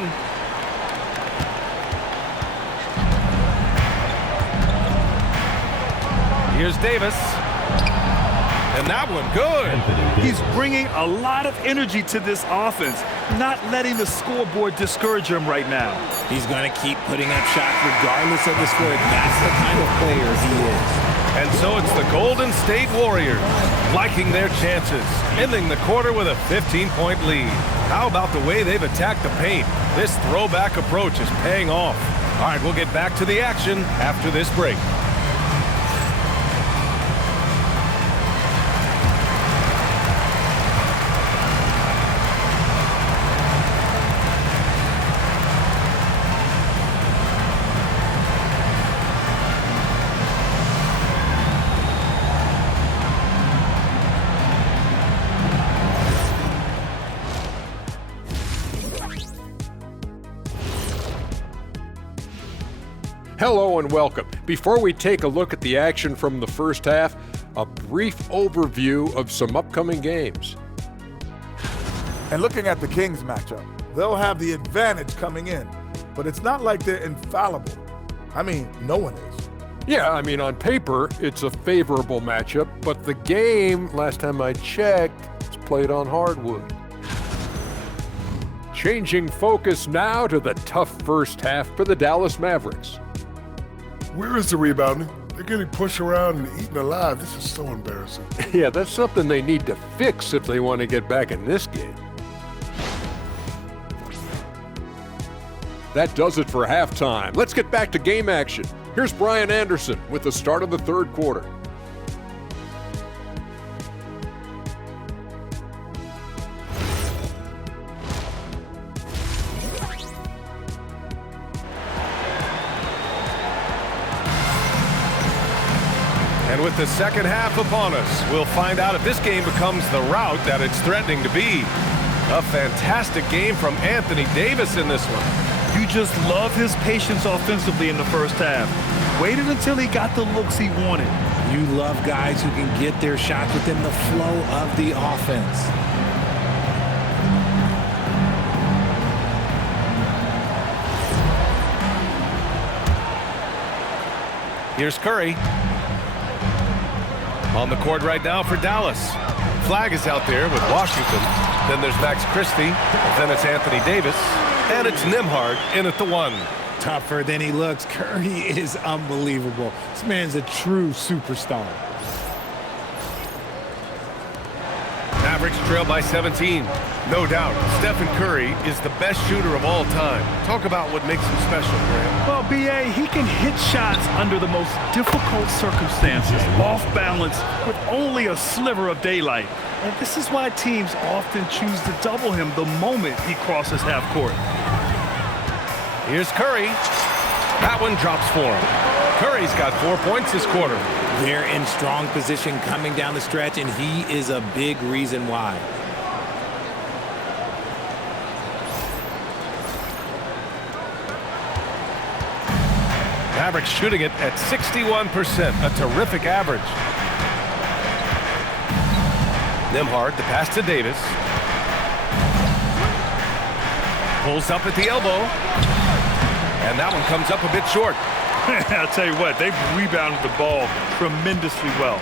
Here's Davis. And that one good. He's bringing a lot of energy to this offense, not letting the scoreboard discourage him right now. He's going to keep putting up shots regardless of the score. That's the kind of player he is. And so it's the Golden State Warriors liking their chances, ending the quarter with a 15-point lead. How about the way they've attacked the paint? This throwback approach is paying off. All right, we'll get back to the action after this break. Hello and welcome. Before we take a look at the action from the first half, a brief overview of some upcoming games. And looking at the Kings matchup, they'll have the advantage coming in, but it's not like they're infallible. I mean, no one is. Yeah, I mean, on paper, it's a favorable matchup, but the game, last time I checked, is played on hardwood. Changing focus now to the tough first half for the Dallas Mavericks. Where is the rebounding? They're getting pushed around and eaten alive. This is so embarrassing. Yeah, that's something they need to fix if they want to get back in this game. That does it for halftime. Let's get back to game action. Here's Brian Anderson with the start of the third quarter. And with the second half upon us, we'll find out if this game becomes the rout that it's threatening to be. A fantastic game from Anthony Davis in this one. You just love his patience offensively in the first half. Waited until he got the looks he wanted. You love guys who can get their shots within the flow of the offense. Here's Curry. On the court right now for Dallas. Flagg is out there with Washington. Then there's Max Christie. Then it's Anthony Davis. And it's Nembhard in at the one. Tougher than he looks. Curry is unbelievable. This man's a true superstar. Mavericks trail by 17. No doubt, Stephen Curry is the best shooter of all time. Talk about what makes him special, Graham. Well, B.A., he can hit shots under the most difficult circumstances, off balance, with only a sliver of daylight. And this is why teams often choose to double him the moment he crosses half court. Here's Curry. That one drops for him. Curry's got 4 points this quarter. They're in strong position coming down the stretch, and he is a big reason why. Mavericks shooting it at 61%, a terrific average. Nembhard, the pass to Davis. Pulls up at the elbow. And that one comes up a bit short. I'll tell you what, they've rebounded the ball tremendously well.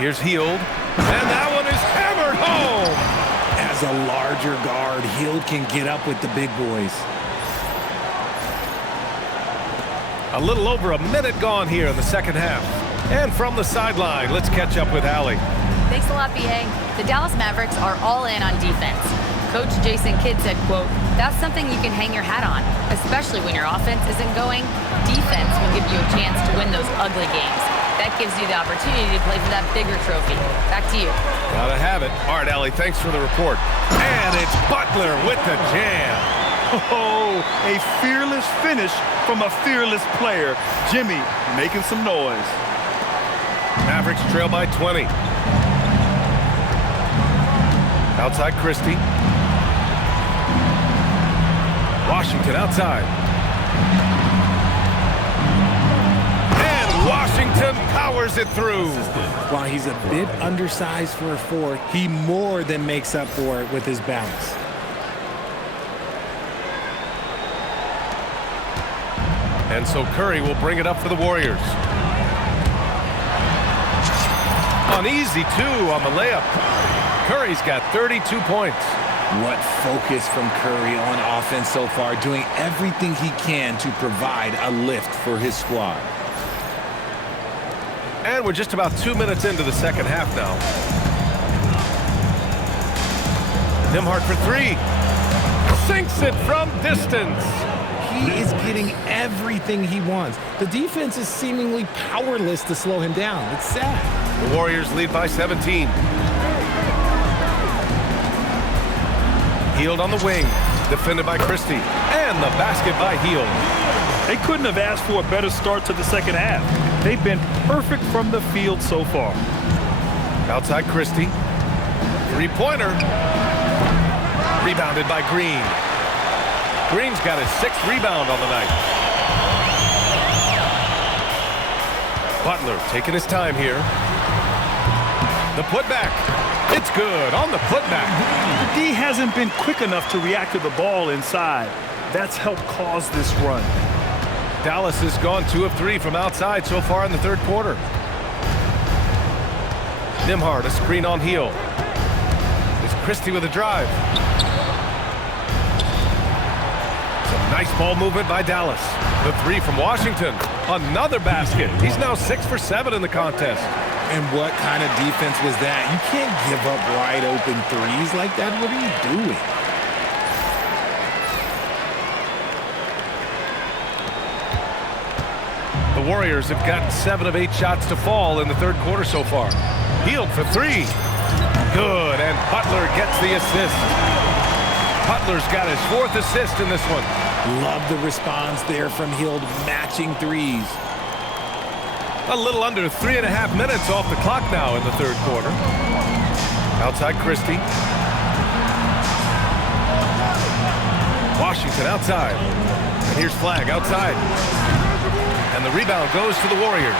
Here's Hield. And that one is hammered home. As a larger guard, Hield can get up with the big boys. A little over a minute gone here in the second half. And from the sideline, let's catch up with Allie. Thanks a lot, B.A. The Dallas Mavericks are all in on defense. Coach Jason Kidd said, quote, "That's something you can hang your hat on, especially when your offense isn't going. Defense will give you a chance to win those ugly games. That gives you the opportunity to play for that bigger trophy." Back to you. Gotta have it. All right, Allie, thanks for the report. And it's Butler with the jam. Oh, a fearless finish from a fearless player. Jimmy making some noise. Mavericks trail by 20. Outside Christie. Washington outside. And Washington powers it through. While he's a bit undersized for a four, he more than makes up for it with his bounce. And so Curry will bring it up for the Warriors. An easy two on the layup. Curry's got 32 points. What focus from Curry on offense so far, doing everything he can to provide a lift for his squad. And we're just about 2 minutes into the second half now. Nembhard for three. Sinks it from distance. he is getting everything he wants. The defense is seemingly powerless to slow him down. It's sad. The Warriors lead by 17. Hield on the wing, defended by Christie, and the basket by Hield. They couldn't have asked for a better start to the second half. They've been perfect from the field so far. Outside Christie. Three-pointer. Rebounded by Green. Green's got his 6th rebound on the night. Butler taking his time here. The putback. It's good on the putback. The D hasn't been quick enough to react to the ball inside. That's helped cause this run. Dallas has gone 2 of 3 from outside so far in the third quarter. Nembhard, a screen on Hield. It's Christie with a drive. Some nice ball movement by Dallas. The 3 from Washington. Another basket. He's now 6 for 7 in the contest. And what kind of defense was that? You can't give up wide open threes like that. What are you doing? The Warriors have gotten 7 of 8 shots to fall in the third quarter so far. Hield for 3. Good, and Butler gets the assist. Butler's got his 4th assist in this one. Love the response there from Hield, matching threes. A little under 3.5 minutes off the clock now in the third quarter. Outside Christie. Washington outside. And here's Flagg outside. And the rebound goes to the Warriors.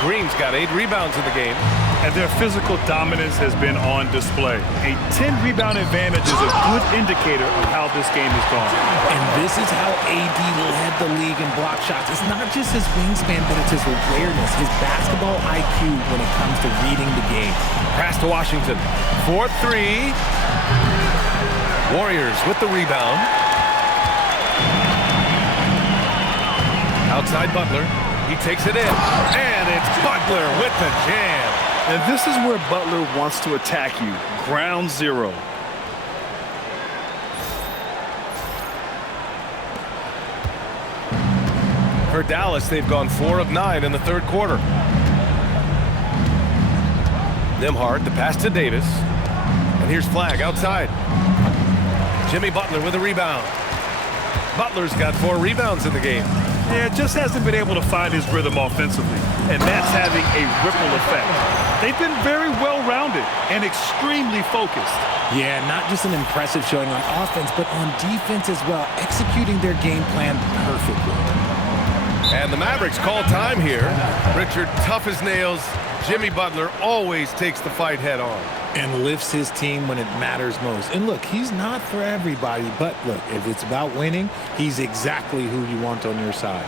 Green's got 8 rebounds in the game. And their physical dominance has been on display. A 10-rebound advantage is a good indicator of how this game has gone. And this is how AD led the league in block shots. It's not just his wingspan, but it's his awareness, his basketball IQ when it comes to reading the game. Pass to Washington. 4-3. Warriors with the rebound. Outside Butler. He takes it in. And it's Butler with the jam. And this is where Butler wants to attack you. Ground zero. For Dallas, they've gone 4 of 9 in the third quarter. Nembhard, the pass to Davis. And here's Flagg outside. Jimmy Butler with a rebound. Butler's got 4 rebounds in the game. Yeah, just hasn't been able to find his rhythm offensively, and that's having a ripple effect. They've been very well-rounded and extremely focused. Yeah, not just an impressive showing on offense, but on defense as well, executing their game plan perfectly. And the Mavericks call time here. Richard, tough as nails. Jimmy Butler always takes the fight head on. And lifts his team when it matters most. And look, he's not for everybody, but look, if it's about winning, he's exactly who you want on your side.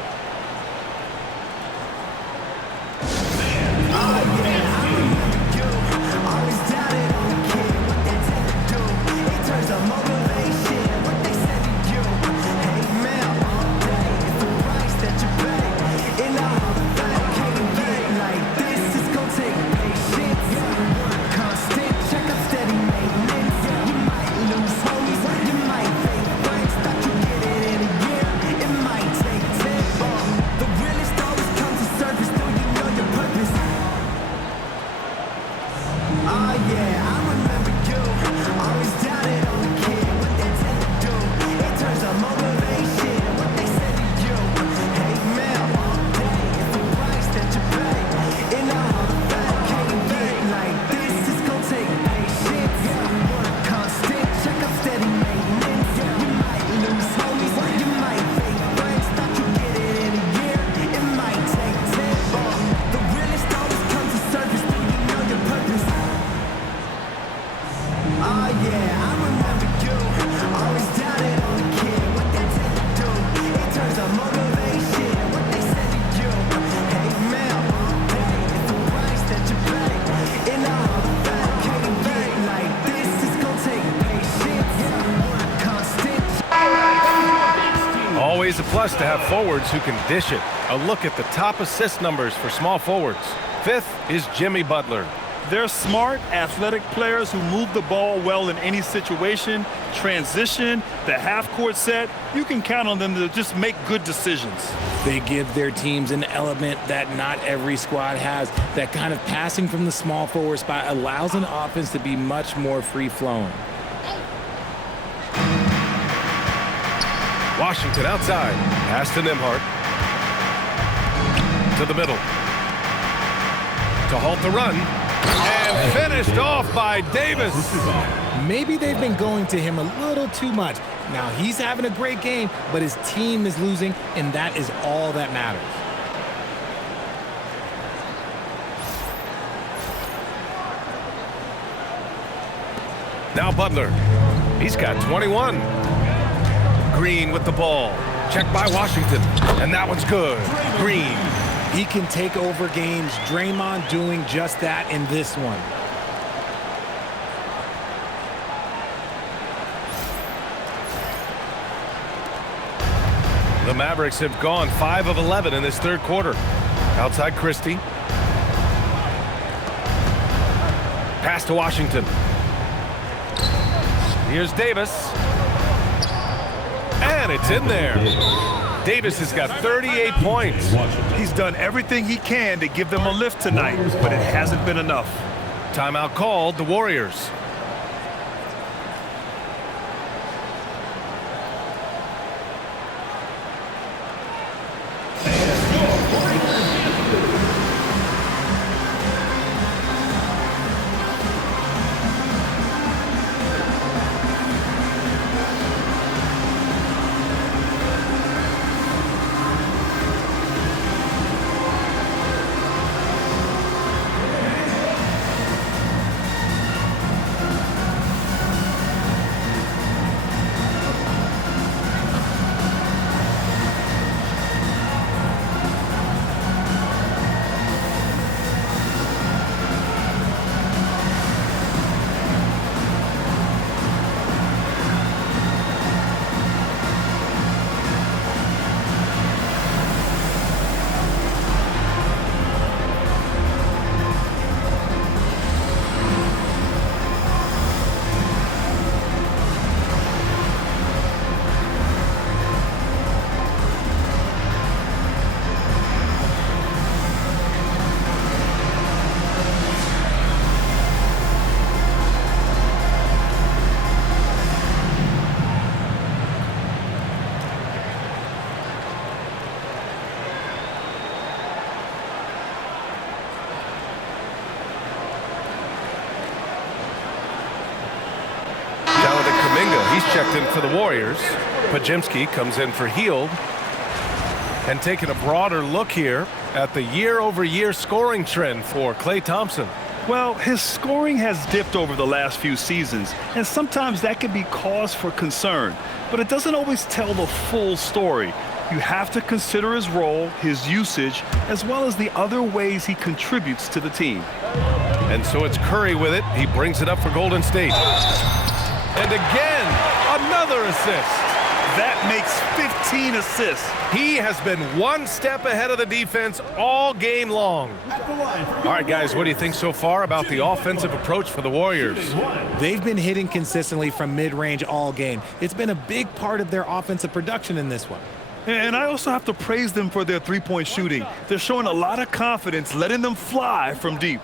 Always a plus to have forwards who can dish it. A look at the top assist numbers for small forwards. 5th is Jimmy Butler. They're smart, athletic players who move the ball well in any situation, transition, the half-court set. You can count on them to just make good decisions. They give their teams an element that not every squad has. That kind of passing from the small forward spot allows an offense to be much more free-flowing. Washington outside. Pass to Nembhard. To the middle. To halt the run. And finished off by Davis. Maybe they've been going to him a little too much. Now he's having a great game, but his team is losing, and that is all that matters. Now Butler. He's got 21. Green with the ball. Checked by Washington. And that one's good. Green. He can take over games. Draymond doing just that in this one. The Mavericks have gone 5 of 11 in this third quarter. Outside Christie. Pass to Washington. Here's Davis. And it's in there. Davis has got 38 points. He's done everything he can to give them a lift tonight, but it hasn't been enough. Timeout called, the Warriors. He's checked in for the Warriors. Pajimski comes in for Hield. And taking a broader look here at the year-over-year scoring trend for Klay Thompson. Well, his scoring has dipped over the last few seasons, and sometimes that can be cause for concern. But it doesn't always tell the full story. You have to consider his role, his usage, as well as the other ways he contributes to the team. And so it's Curry with it. He brings it up for Golden State. And again, another assist. That makes 15 assists. He has been one step ahead of the defense all game long. All right, guys, what do you think so far about the offensive approach for the Warriors? They've been hitting consistently from mid-range all game. It's been a big part of their offensive production in this one. And I also have to praise them for their three-point shooting. They're showing a lot of confidence, letting them fly from deep.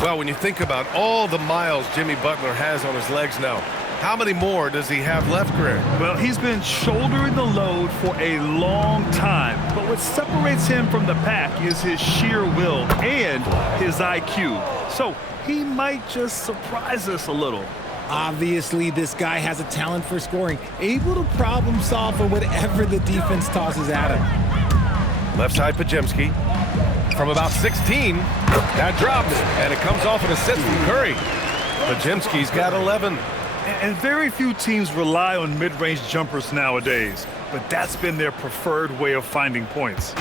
Well, when you think about all the miles Jimmy Butler has on his legs now, how many more does he have left, Greg? Well, he's been shouldering the load for a long time, but what separates him from the pack is his sheer will and his IQ. So he might just surprise us a little. Obviously, this guy has a talent for scoring, able to problem solve for whatever the defense tosses at him. Left side Pajimski. From about 16, that drops, and it comes off an assist from Curry. Pajimski's got 11. And very few teams rely on mid-range jumpers nowadays, but that's been their preferred way of finding points.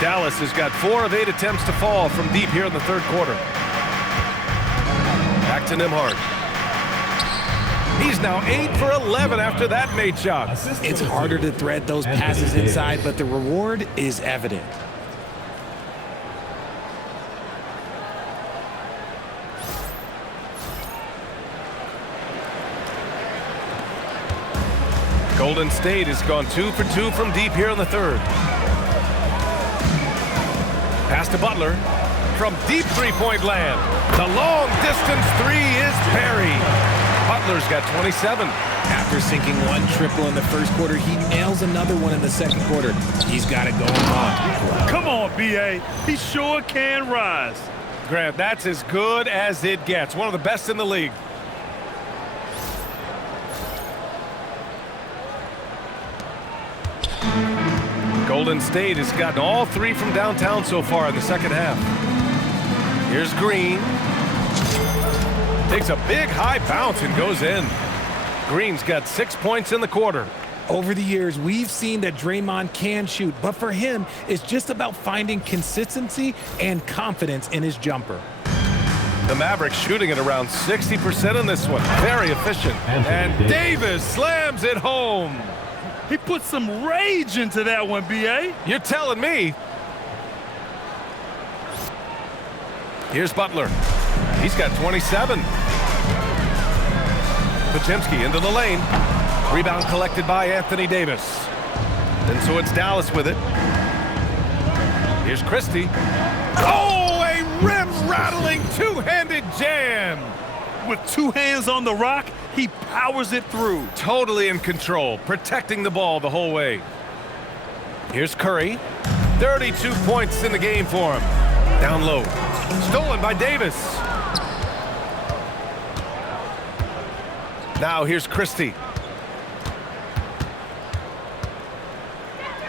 Dallas has got 4 of 8 attempts to fall from deep here in the third quarter. Back to Nembhard. He's now 8 for 11 after that made shot. It's harder to thread those passes inside, but the reward is evident. Golden State has gone 2 for 2 from deep here in the third. Pass to Butler from deep three-point land. The long distance three is buried. Butler's got 27. After sinking one triple in the first quarter, he nails another one in the second quarter. He's got it going on. Come on, B.A. He sure can rise. Grant, that's as good as it gets. One of the best in the league. Golden State has gotten all 3 from downtown so far in the second half. Here's Green. Takes a big high bounce and goes in. Green's got 6 points in the quarter. Over the years, we've seen that Draymond can shoot, but for him, it's just about finding consistency and confidence in his jumper. The Mavericks shooting at around 60% in this one. Very efficient. And Davis slams it home. He put some rage into that one, B.A. You're telling me. Here's Butler. He's got 27. Podziemski into the lane. Rebound collected by Anthony Davis. And so it's Dallas with it. Here's Christie. Oh, a rim-rattling two-handed jam. With 2 hands on the rock, he powers it through. Totally in control, protecting the ball the whole way. Here's Curry. 32 points in the game for him. Down low. Stolen by Davis. Now here's Christie.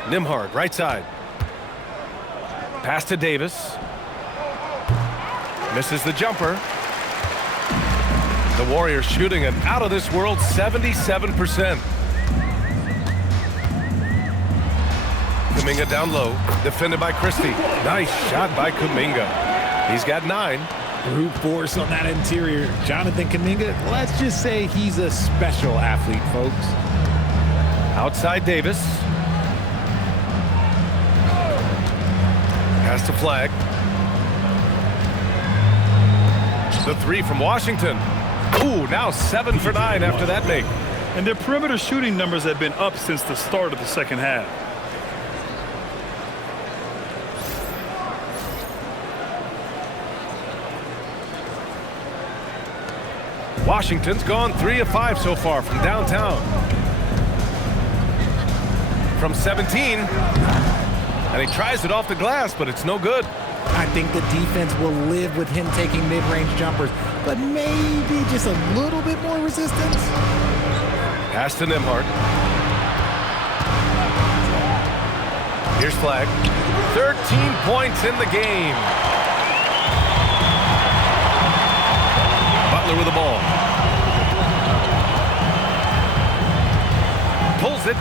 Nembhard, right side. Pass to Davis. Misses the jumper. The Warriors shooting an out-of-this-world 77%. Kuminga down low, defended by Christie. Nice shot by Kuminga. He's got 9. Brute force on that interior. Jonathan Kuminga, let's just say he's a special athlete, folks. Outside Davis. Pass to Flagg. The 3 from Washington. Ooh, now 7 for 9 after that make. And their perimeter shooting numbers have been up since the start of the second half. Washington's gone 3 of 5 so far from downtown. From 17. And he tries it off the glass, but it's no good. I think the defense will live with him taking mid-range jumpers, but maybe just a little bit more resistance. Pass to Nembhard. Here's Flagg. 13 points in the game. Butler with the ball. Pulls it.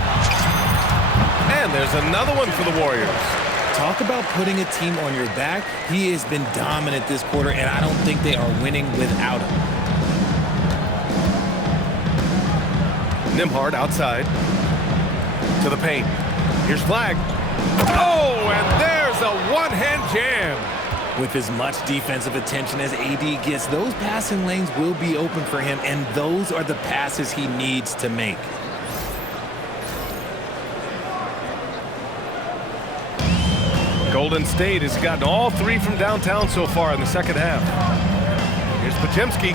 And there's another one for the Warriors. Talk about putting a team on your back. He has been dominant this quarter, and I don't think they are winning without him. Nembhard outside. To the paint. Here's Flagg. Oh, and there's a one-hand jam. With as much defensive attention as AD gets, those passing lanes will be open for him, and those are the passes he needs to make. Golden State has gotten all 3 from downtown so far in the second half. Here's Podziemski.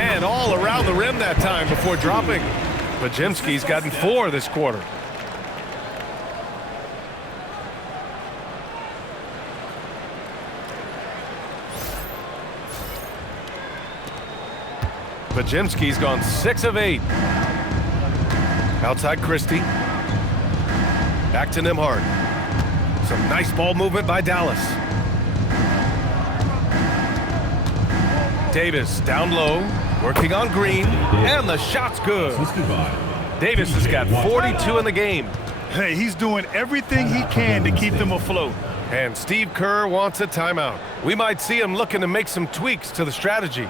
And all around the rim that time before dropping. Podziemski's gotten 4 this quarter. Podziemski's gone 6 of 8. Outside Christie. Back to Nembhard. Some nice ball movement by Dallas. Davis down low, working on Green, and the shot's good. Davis has got 42 in the game. Hey, he's doing everything he can to keep them afloat. And Steve Kerr wants a timeout. We might see him looking to make some tweaks to the strategy.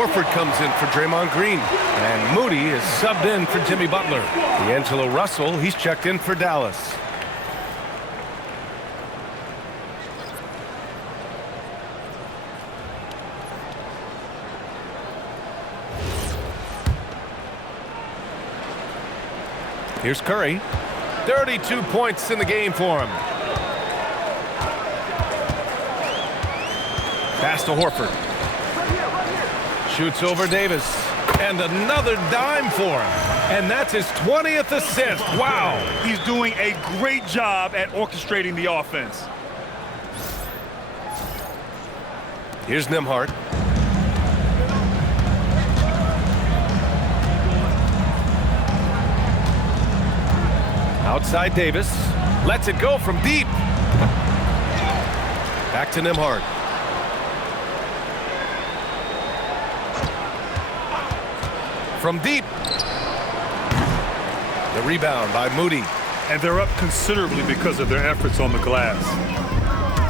Horford comes in for Draymond Green. And Moody is subbed in for Jimmy Butler. D'Angelo Russell, he's checked in for Dallas. Here's Curry. 32 points in the game for him. Pass to Horford. Shoots over Davis. And another dime for him. And that's his 20th assist. Wow. He's doing a great job at orchestrating the offense. Here's Nembhard. Outside Davis. Lets it go from deep. Back to Nembhard. From deep. The rebound by Moody. And they're up considerably because of their efforts on the glass.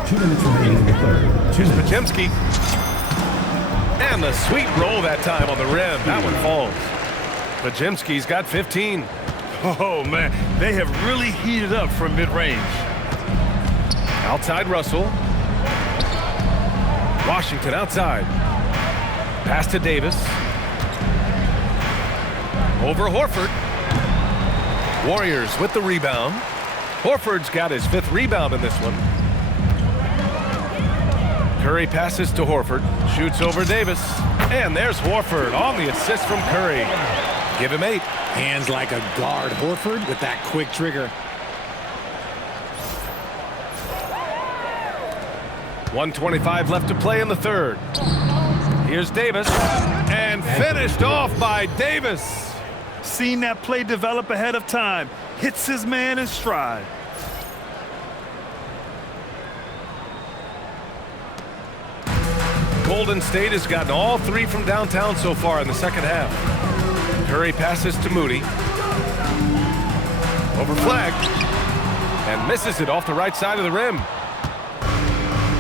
2 minutes remaining in the third. Here's Podziemski. And the sweet roll that time on the rim. That one falls. Podziemski's got 15. Oh, man. They have really heated up from mid-range. Outside Russell. Washington outside. Pass to Davis. Over Horford. Warriors with the rebound. Horford's got his 5th rebound in this one. Curry passes to Horford. Shoots over Davis. And there's Horford on the assist from Curry. Give him 8. Hands like a guard. Horford with that quick trigger. 1:25 left to play in the third. Here's Davis. And finished off by Davis. Seen that play develop ahead of time. Hits his man in stride. Golden State has gotten all 3 from downtown so far in the second half. Curry passes to Moody. Over Flagg. And misses it off the right side of the rim.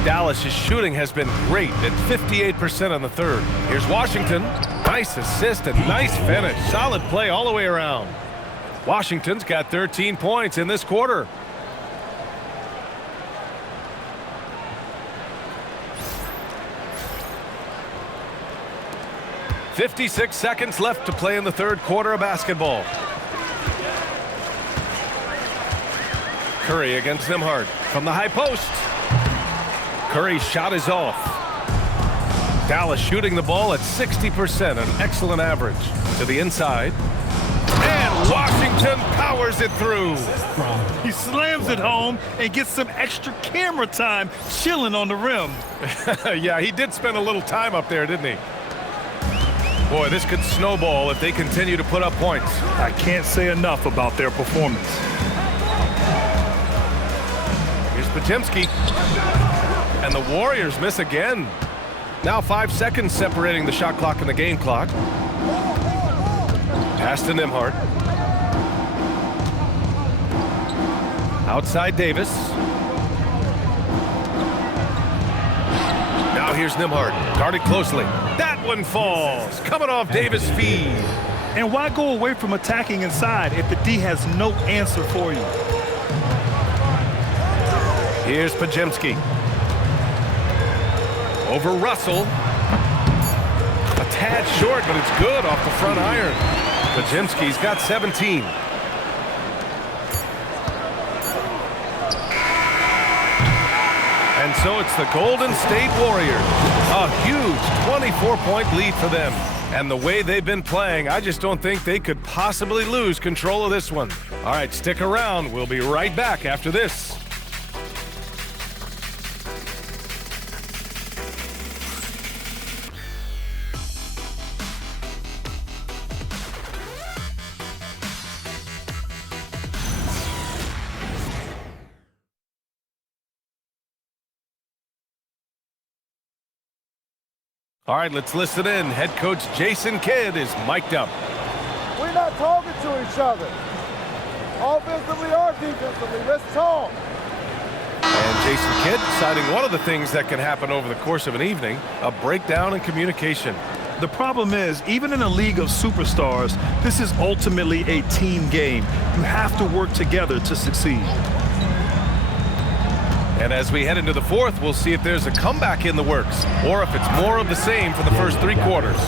Dallas' shooting has been great at 58% on the third. Here's Washington. Nice assist and nice finish. Solid play all the way around. Washington's got 13 points in this quarter. .56 seconds left to play in the third quarter of basketball. Curry against Nembhard from the high post. Curry's shot is off. Dallas shooting the ball at 60%, an excellent average. To the inside. And Washington powers it through. He slams it home and gets some extra camera time chilling on the rim. Yeah, he did spend a little time up there, didn't he? Boy, this could snowball if they continue to put up points. I can't say enough about their performance. Here's Podziemski. And the Warriors miss again. Now 5 seconds separating the shot clock and the game clock. Pass to Nembhard. Outside Davis. Now here's Nembhard. Guarded closely. That one falls. Coming off Davis' feed. And why go away from attacking inside if the D has no answer for you? Here's Podziemski. Over Russell. A tad short, but it's good off the front iron. Podziemski's got 17. And so it's the Golden State Warriors. A huge 24-point lead for them. And the way they've been playing, I just don't think they could possibly lose control of this one. All right, stick around. We'll be right back after this. All right, let's listen in. Head coach Jason Kidd is mic'd up. We're not talking to each other. Offensively or defensively, let's talk. And Jason Kidd citing one of the things that can happen over the course of an evening, a breakdown in communication. The problem is, even in a league of superstars, this is ultimately a team game. You have to work together to succeed. And as we head into the fourth, we'll see if there's a comeback in the works or if it's more of the same for the first 3 quarters.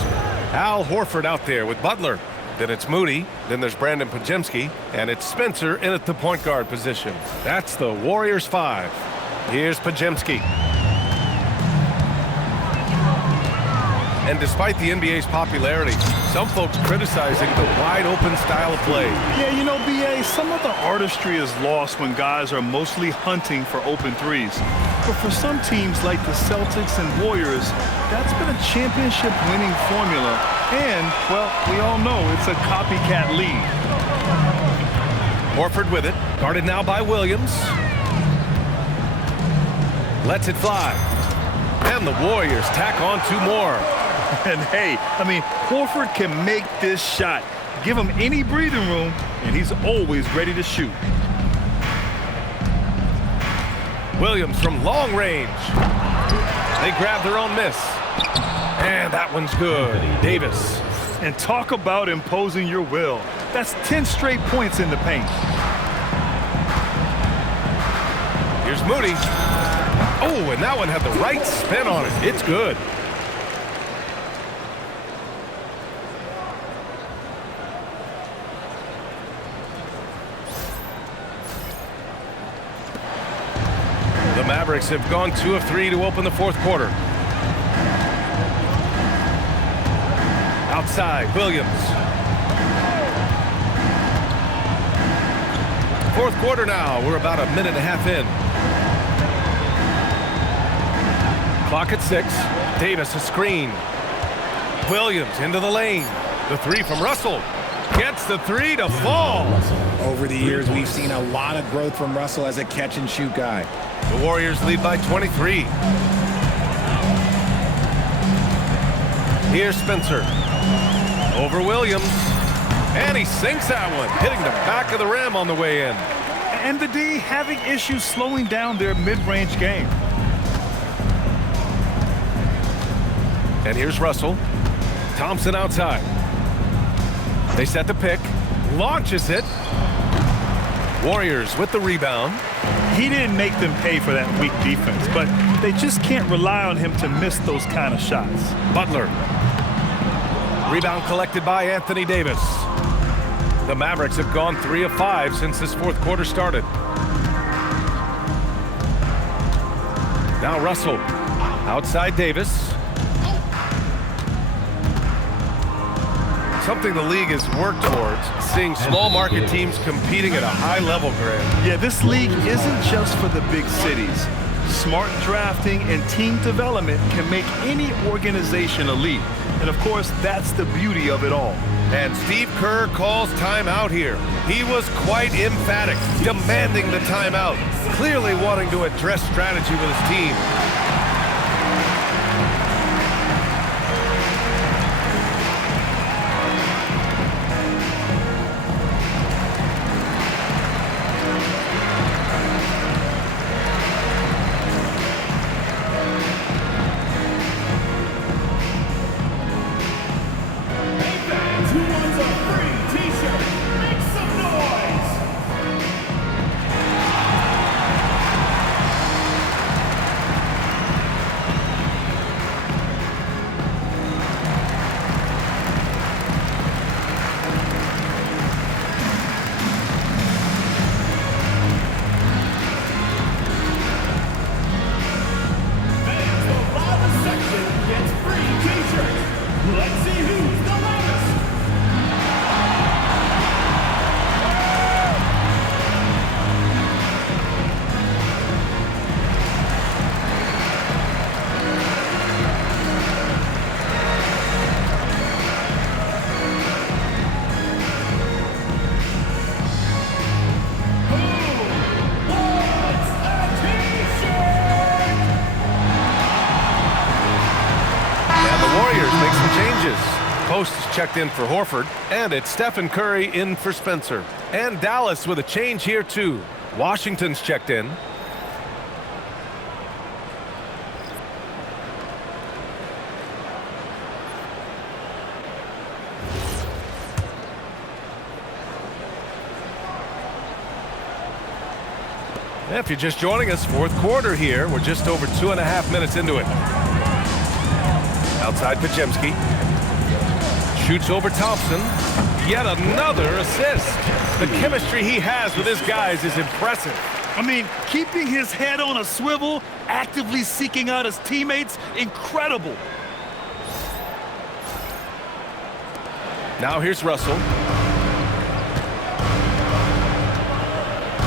Al Horford out there with Butler. Then it's Moody. Then there's Brandon Podziemski. And it's Spencer in at the point guard position. That's the Warriors 5. Here's Podziemski. And despite the NBA's popularity, some folks criticizing the wide-open style of play. Yeah, you know, B.A., some of the artistry is lost when guys are mostly hunting for open threes. But for some teams like the Celtics and Warriors, that's been a championship-winning formula. And, well, we all know it's a copycat league. Horford with it, guarded now by Williams. Lets it fly. And the Warriors tack on 2 more. And hey, I mean, Horford can make this shot. Give him any breathing room, and he's always ready to shoot. Williams from long range. They grab their own miss. And that one's good. Davis. And talk about imposing your will. That's 10 straight points in the paint. Here's Moody. Oh, and that one had the right spin on it. It's good. The Mavericks have gone 2 of 3 to open the fourth quarter. Outside, Williams. Fourth quarter now. We're about a minute and a half in. Clock at 6. Davis a screen. Williams into the lane. The 3 from Russell. Gets the 3 to fall. Over the years, we've seen a lot of growth from Russell as a catch-and-shoot guy. The Warriors lead by 23. Here's Spencer. Over Williams. And he sinks that one, hitting the back of the rim on the way in. And the D having issues slowing down their mid-range game. And here's Russell. Thompson outside. They set the pick. Launches it. Warriors with the rebound. He didn't make them pay for that weak defense, but they just can't rely on him to miss those kind of shots. Butler. Rebound collected by Anthony Davis. The Mavericks have gone 3 of 5 since this fourth quarter started. Now Russell. Outside Davis. Something the league has worked towards, seeing small market teams competing at a high level, Graham. Yeah, this league isn't just for the big cities. Smart drafting and team development can make any organization elite. And of course, that's the beauty of it all. And Steve Kerr calls timeout here. He was quite emphatic, demanding the timeout, clearly wanting to address strategy with his team. Post is checked in for Horford, and it's Stephen Curry in for Spencer. And Dallas with a change here too. Washington's checked in. If you're just joining us, fourth quarter here. We're just over 2.5 minutes into it. Outside Pajemski. Shoots over Thompson. Yet another assist. The chemistry he has with his guys is impressive. I mean, keeping his head on a swivel, actively seeking out his teammates, incredible. Now here's Russell.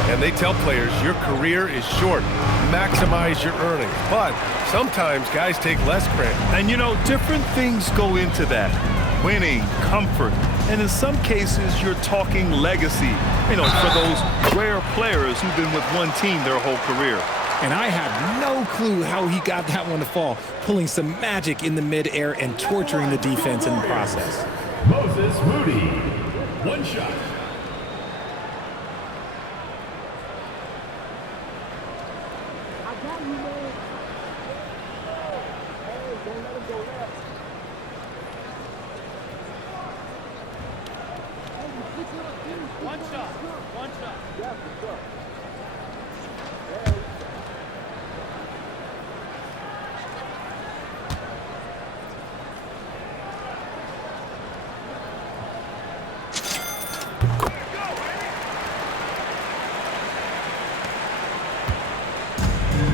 And they tell players, your career is short. Maximize your earnings. But sometimes guys take less credit. And you know, different things go into that. Winning, comfort, and in some cases, you're talking legacy. You know, for those rare players who've been with one team their whole career. And I have no clue how he got that one to fall, pulling some magic in the midair and torturing the defense in the process. Moses Moody, one shot.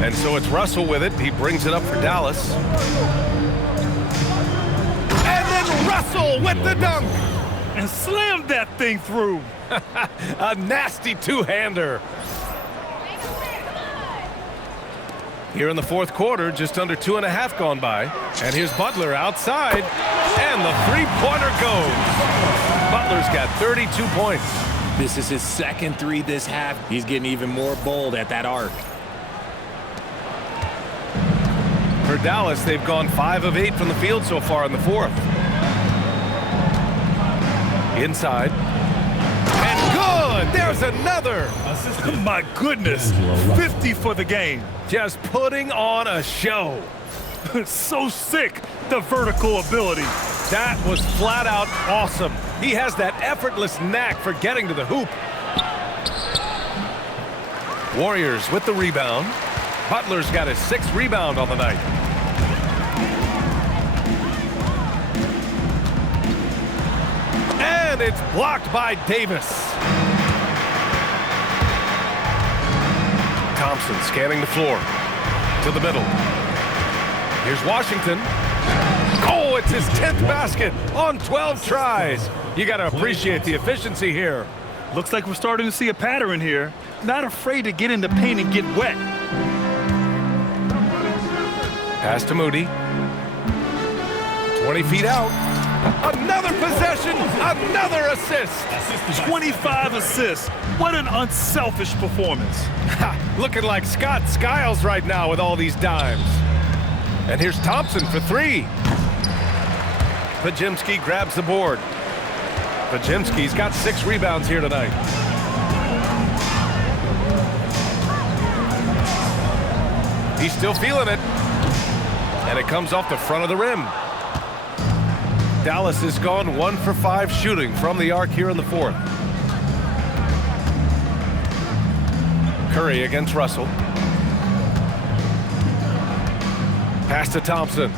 And so it's Russell with it. He brings it up for Dallas. And then Russell with the dunk. And slammed that thing through. A nasty two-hander. Here in the fourth quarter, just under 2.5 gone by. And here's Butler outside. And the three-pointer goes. Butler's got 32 points. This is his second three this half. He's getting even more bold at that arc. For Dallas, they've gone 5 of 8 from the field so far in the fourth. Inside. And good! There's another! My goodness, 50 for the game. Just putting on a show. So sick, the vertical ability. That was flat out awesome. He has that effortless knack for getting to the hoop. Warriors with the rebound. Butler's got his 6th rebound on the night. And it's blocked by Davis. Thompson scanning the floor to the middle. Here's Washington. Oh, it's his 10th basket on 12 tries. You got to appreciate the efficiency here. Looks like we're starting to see a pattern here. Not afraid to get in the paint and get wet. Pass to Moody. 20 feet out. Another possession, another assist. 25 assists. What an unselfish performance. Looking like Scott Skiles right now with all these dimes. And here's Thompson for 3. Pajemski grabs the board. Pajemski's got 6 rebounds here tonight. He's still feeling it. And it comes off the front of the rim. Dallas has gone 1 for 5 shooting from the arc here in the fourth. Curry against Russell. Pass to Thompson.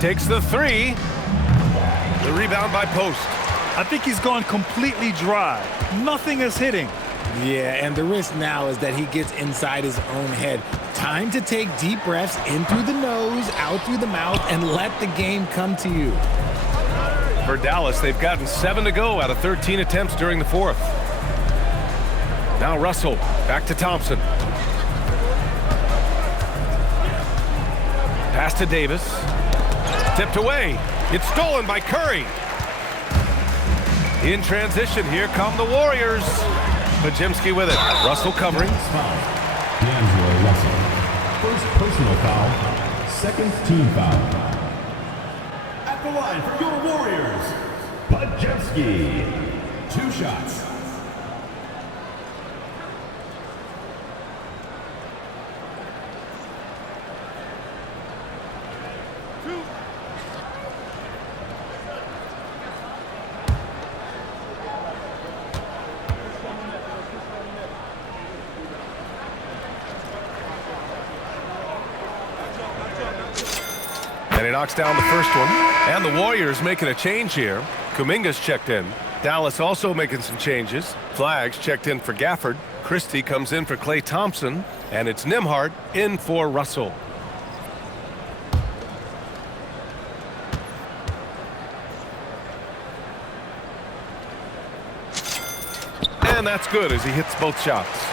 Takes the 3. The rebound by Post. I think he's gone completely dry. Nothing is hitting. Yeah, and the risk now is that he gets inside his own head. Time to take deep breaths in through the nose, out through the mouth, and let the game come to you. For Dallas, they've gotten 7 to go out of 13 attempts during the fourth. Now Russell, back to Thompson. Pass to Davis. Tipped away. It's stolen by Curry. In transition, here come the Warriors. Pajemski with it. Russell covering. D'Angelo Russell. First personal foul, 2nd team foul. At the line for your Warriors, Pajemski. 2 shots. knocks down the first one. And the Warriors making a change here. Kuminga's checked in. Dallas also making some changes. Flagg's checked in for Gafford. Christie comes in for Klay Thompson. And it's Nembhard in for Russell. And that's good as he hits both shots.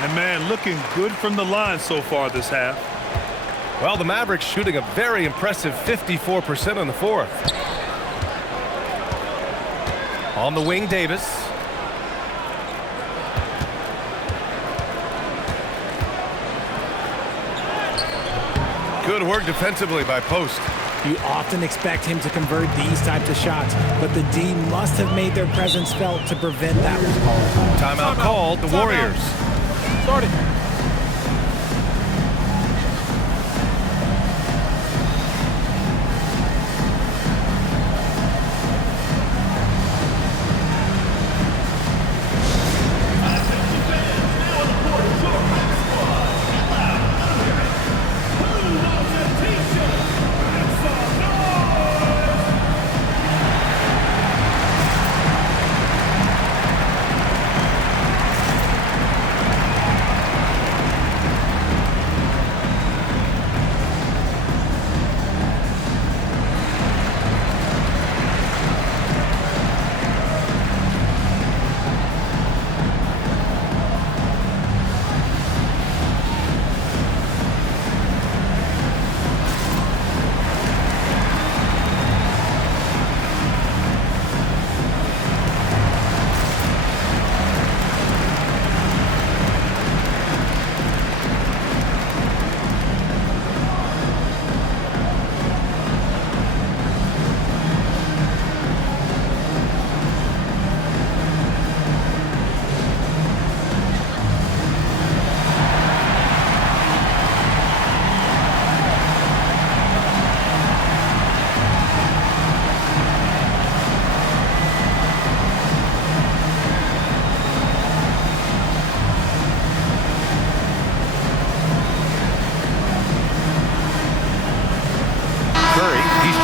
And man, looking good from the line so far this half. Well, the Mavericks shooting a very impressive 54% in the fourth. On the wing, Davis. Good work defensively by Post. You often expect him to convert these types of shots, but the D must have made their presence felt to prevent that. Timeout called, the Warriors. Start it.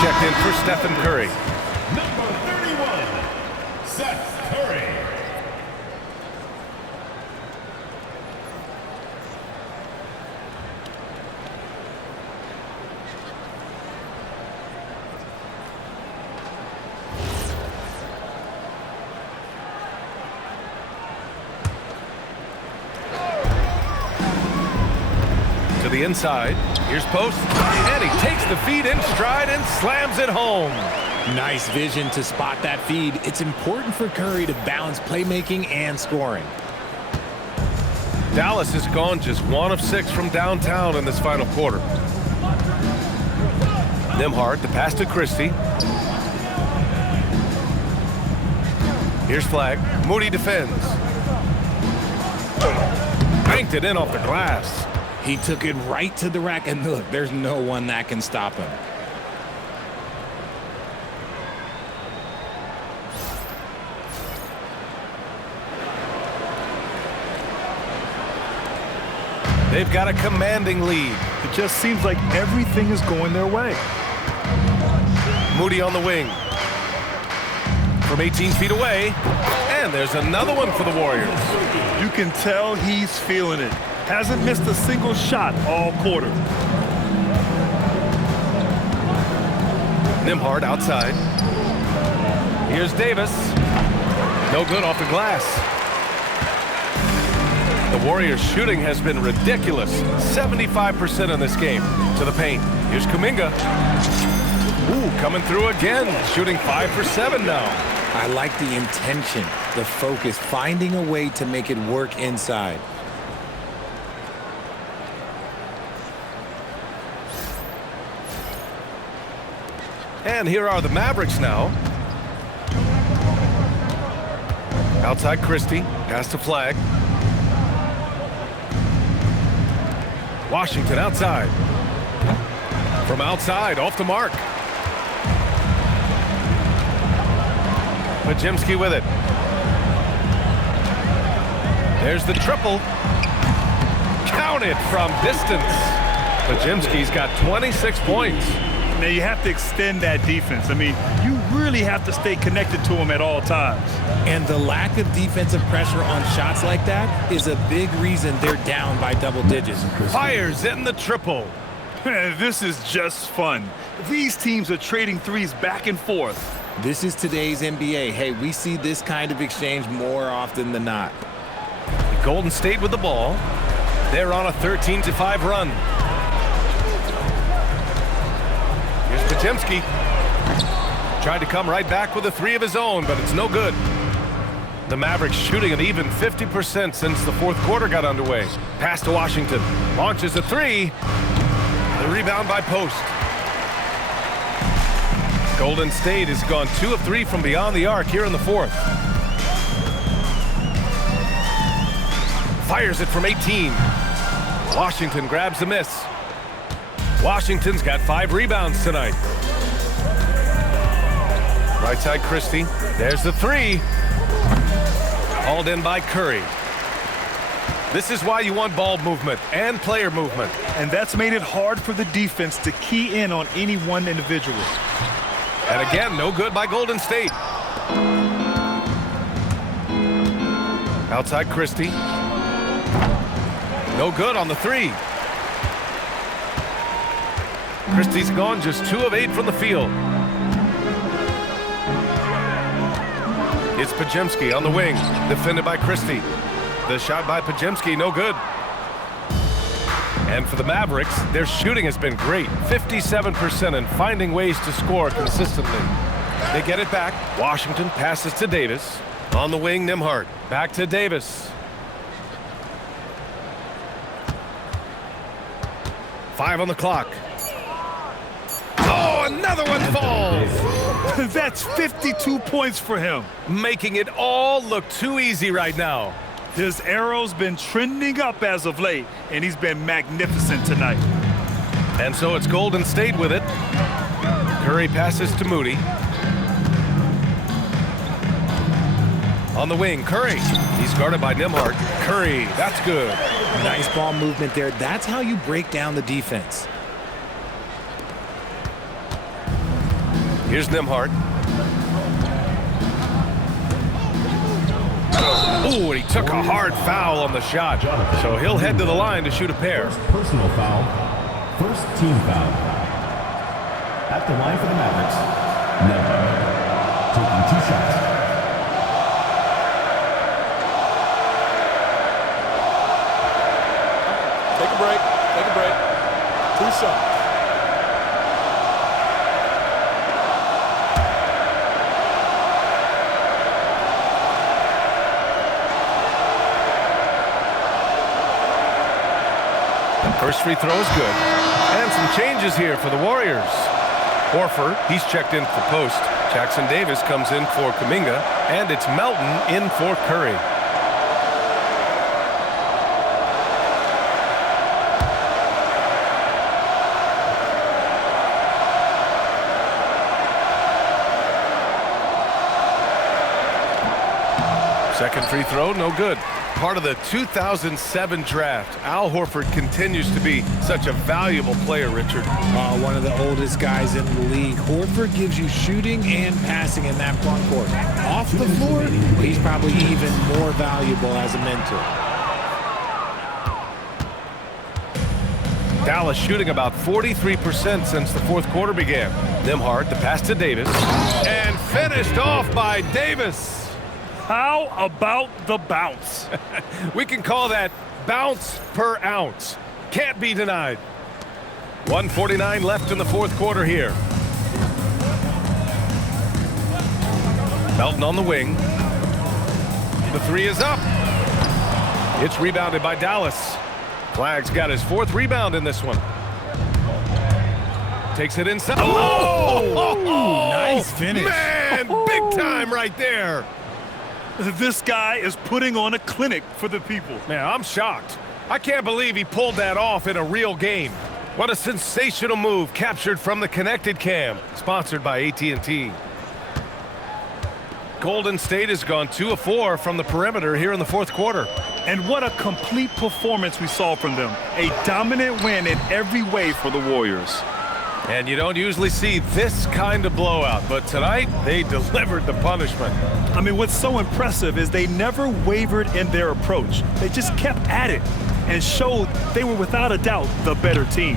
Checked in for Stephen Curry. Number 31, Seth Curry. To the inside. Here's Post. And he takes the feed in stride and slams it home. Nice vision to spot that feed. It's important for Curry to balance playmaking and scoring. Dallas has gone just 1 of 6 from downtown in this final quarter. Nembhard, the pass to Christie. Here's Flagg. Moody defends. Banked it in off the glass. He took it right to the rack, and look, there's no one that can stop him. They've got a commanding lead. It just seems like everything is going their way. Moody on the wing. From 18 feet away. And there's another one for the Warriors. You can tell he's feeling it. Hasn't missed a single shot all quarter. Nembhard outside. Here's Davis. No good off the glass. The Warriors' shooting has been ridiculous. 75% in this game. To the paint. Here's Kuminga. Ooh, coming through again. Shooting 5 for 7 now. I like the intention, the focus, finding a way to make it work inside. And here are the Mavericks now. Outside Christie, pass to Flagg. Washington outside. From outside, off the mark. Pajemski with it. There's the triple. Counted from distance. Pajemski's got 26 points. Now, you have to extend that defense. I mean, you really have to stay connected to them at all times. And the lack of defensive pressure on shots like that is a big reason they're down by double digits. Fires in the triple. This is just fun. These teams are trading threes back and forth. This is today's NBA. Hey, we see this kind of exchange more often than not. Golden State with the ball. They're on a 13-5 run. Here's Podziemski. Tried to come right back with a three of his own, but it's no good. The Mavericks shooting an even 50% since the fourth quarter got underway. Pass to Washington. Launches a three. The rebound by Post. Golden State has gone 2 of 3 from beyond the arc here in the fourth. Fires it from 18. Washington grabs the miss. Washington's got 5 rebounds tonight. Right side Christie. There's the three. Hauled in by Curry. This is why you want ball movement and player movement. And that's made it hard for the defense to key in on any one individual. And again, no good by Golden State. Outside Christie. No good on the three. Christie's gone just 2 of 8 from the field. It's Podziemski on the wing, defended by Christie. The shot by Podziemski, no good. And for the Mavericks, their shooting has been great, 57%, and finding ways to score consistently. They get it back. Washington passes to Davis. On the wing, Nembhard. Back to Davis. 5 on the clock. Oh, another one falls. That's 52 points for him. Making it all look too easy right now. His arrow's been trending up as of late, and he's been magnificent tonight. And so it's Golden State with it. Curry passes to Moody. On the wing, Curry. He's guarded by Nembhard. Curry, that's good. Nice ball movement there. That's how you break down the defense. Here's Nembhard. Oh, and he took a hard foul on the shot. So he'll head to the line to shoot a pair. Personal foul. First team foul. At the line for the Mavericks, Nembhard. Taking 2 shots. Take a break. Take a break. 2 shots. First free throw is good. And some changes here for the Warriors. Horford, he's checked in for Post. Jackson Davis comes in for Kuminga. And it's Melton in for Curry. Second free throw, no good. Part of the 2007 draft. Al Horford continues to be such a valuable player, Richard. One of the oldest guys in the league. Horford gives you shooting and passing in that front court. Off the floor, he's probably even more valuable as a mentor. Dallas shooting about 43% since the fourth quarter began. Nembhard, the pass to Davis. And finished off by Davis. How about the bounce? We can call that bounce per ounce. Can't be denied. 1:49 left in the fourth quarter here. Melton on the wing. The three is up. It's rebounded by Dallas. Flagg's got his 4th rebound in this one. Takes it inside. Oh! Nice finish. Man, big time right there. This guy is putting on a clinic for the people. Man, I'm shocked. I can't believe he pulled that off in a real game. What a sensational move captured from the Connected Cam, sponsored by AT&T. Golden State has gone 2 of 4 from the perimeter here in the fourth quarter. And what a complete performance we saw from them. A dominant win in every way for the Warriors. And you don't usually see this kind of blowout, but tonight they delivered the punishment. I mean, what's so impressive is they never wavered in their approach. They just kept at it and showed they were without a doubt the better team.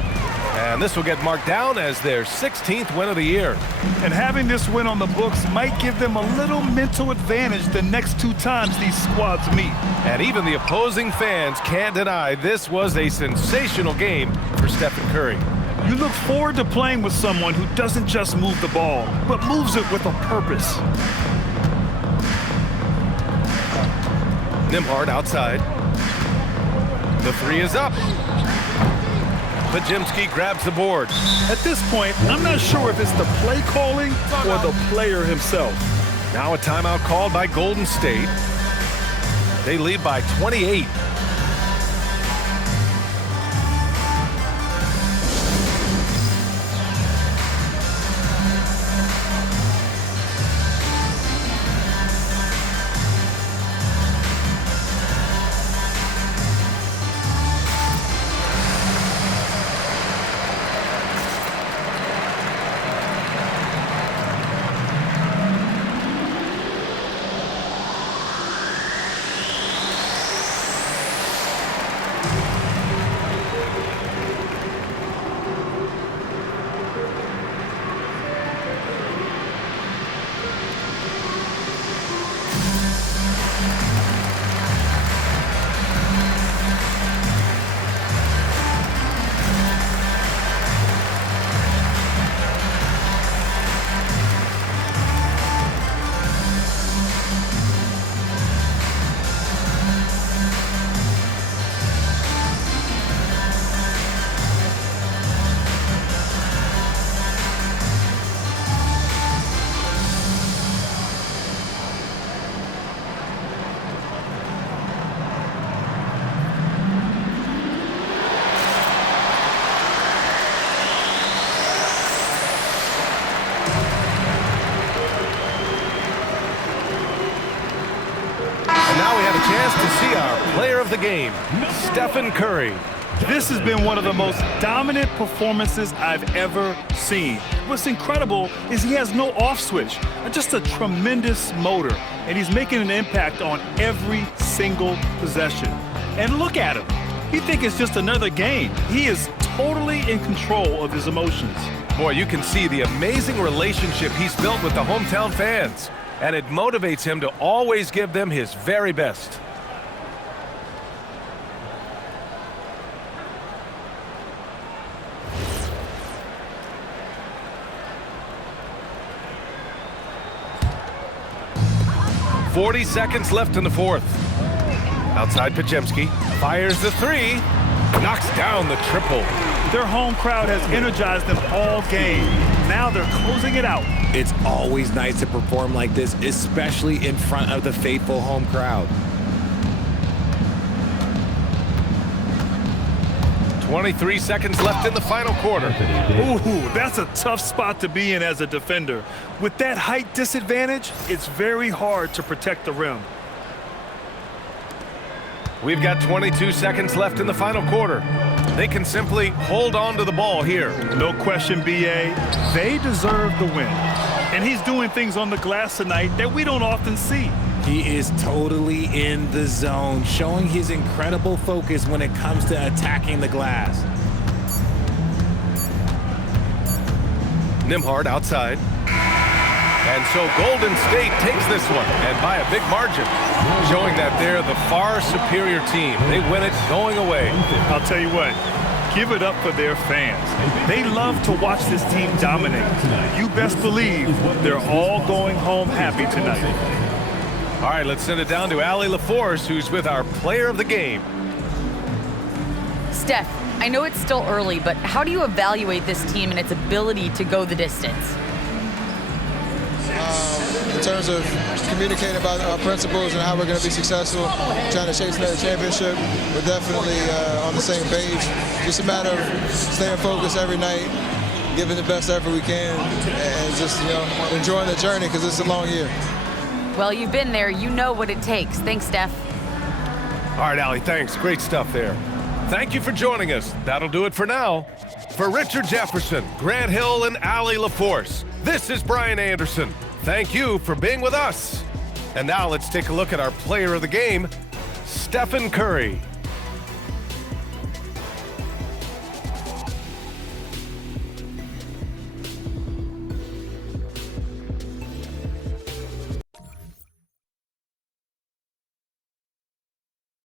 And this will get marked down as their 16th win of the year. And having this win on the books might give them a little mental advantage the next 2 times these squads meet. And even the opposing fans can't deny this was a sensational game for Stephen Curry. You look forward to playing with someone who doesn't just move the ball, but moves it with a purpose. Nembhard outside. The 3 is up. Podziemski grabs the board. At this point, I'm not sure if it's the play calling or the player himself. Now a timeout called by Golden State. They lead by 28. Chance to see our player of the game, Stephen Curry. This has been one of the most dominant performances I've ever seen. What's incredible is he has no off switch, just a tremendous motor, and he's making an impact on every single possession. And look at him. You think it's just another game. He is totally in control of his emotions. Boy, you can see the amazing relationship he's built with the hometown fans, and it motivates him to always give them his very best. .40 seconds left in the fourth. Outside Podziemski, fires the 3, knocks down the triple. Their home crowd has energized them all game. Now they're closing it out. It's always nice to perform like this, especially in front of the faithful home crowd. 23 seconds left in the final quarter. Ooh, that's a tough spot to be in as a defender. With that height disadvantage, it's very hard to protect the rim. We've got 22 seconds left in the final quarter. They can simply hold on to the ball here. No question, B.A. They deserve the win. And he's doing things on the glass tonight that we don't often see. He is totally in the zone, showing his incredible focus when it comes to attacking the glass. Nembhard outside. And so Golden State takes this one, and by a big margin, showing that they're the far superior team. They win it going away. I'll tell you what, give it up for their fans. They love to watch this team dominate. You best believe they're all going home happy tonight. All right, let's send it down to Allie LaForce, who's with our player of the game. Steph, I know it's still early, but how do you evaluate this team and its ability to go the distance? In terms of communicating about our principles and how we're going to be successful, trying to chase another championship, we're definitely on the same page. Just a matter of staying focused every night, giving the best effort we can, and just enjoying the journey because it's a long year. Well, you've been there. You know what it takes. Thanks, Steph. All right, Allie, thanks. Great stuff there. Thank you for joining us. That'll do it for now. For Richard Jefferson, Grant Hill, and Allie LaForce, this is Brian Anderson. Thank you for being with us. And now let's take a look at our player of the game, Stephen Curry.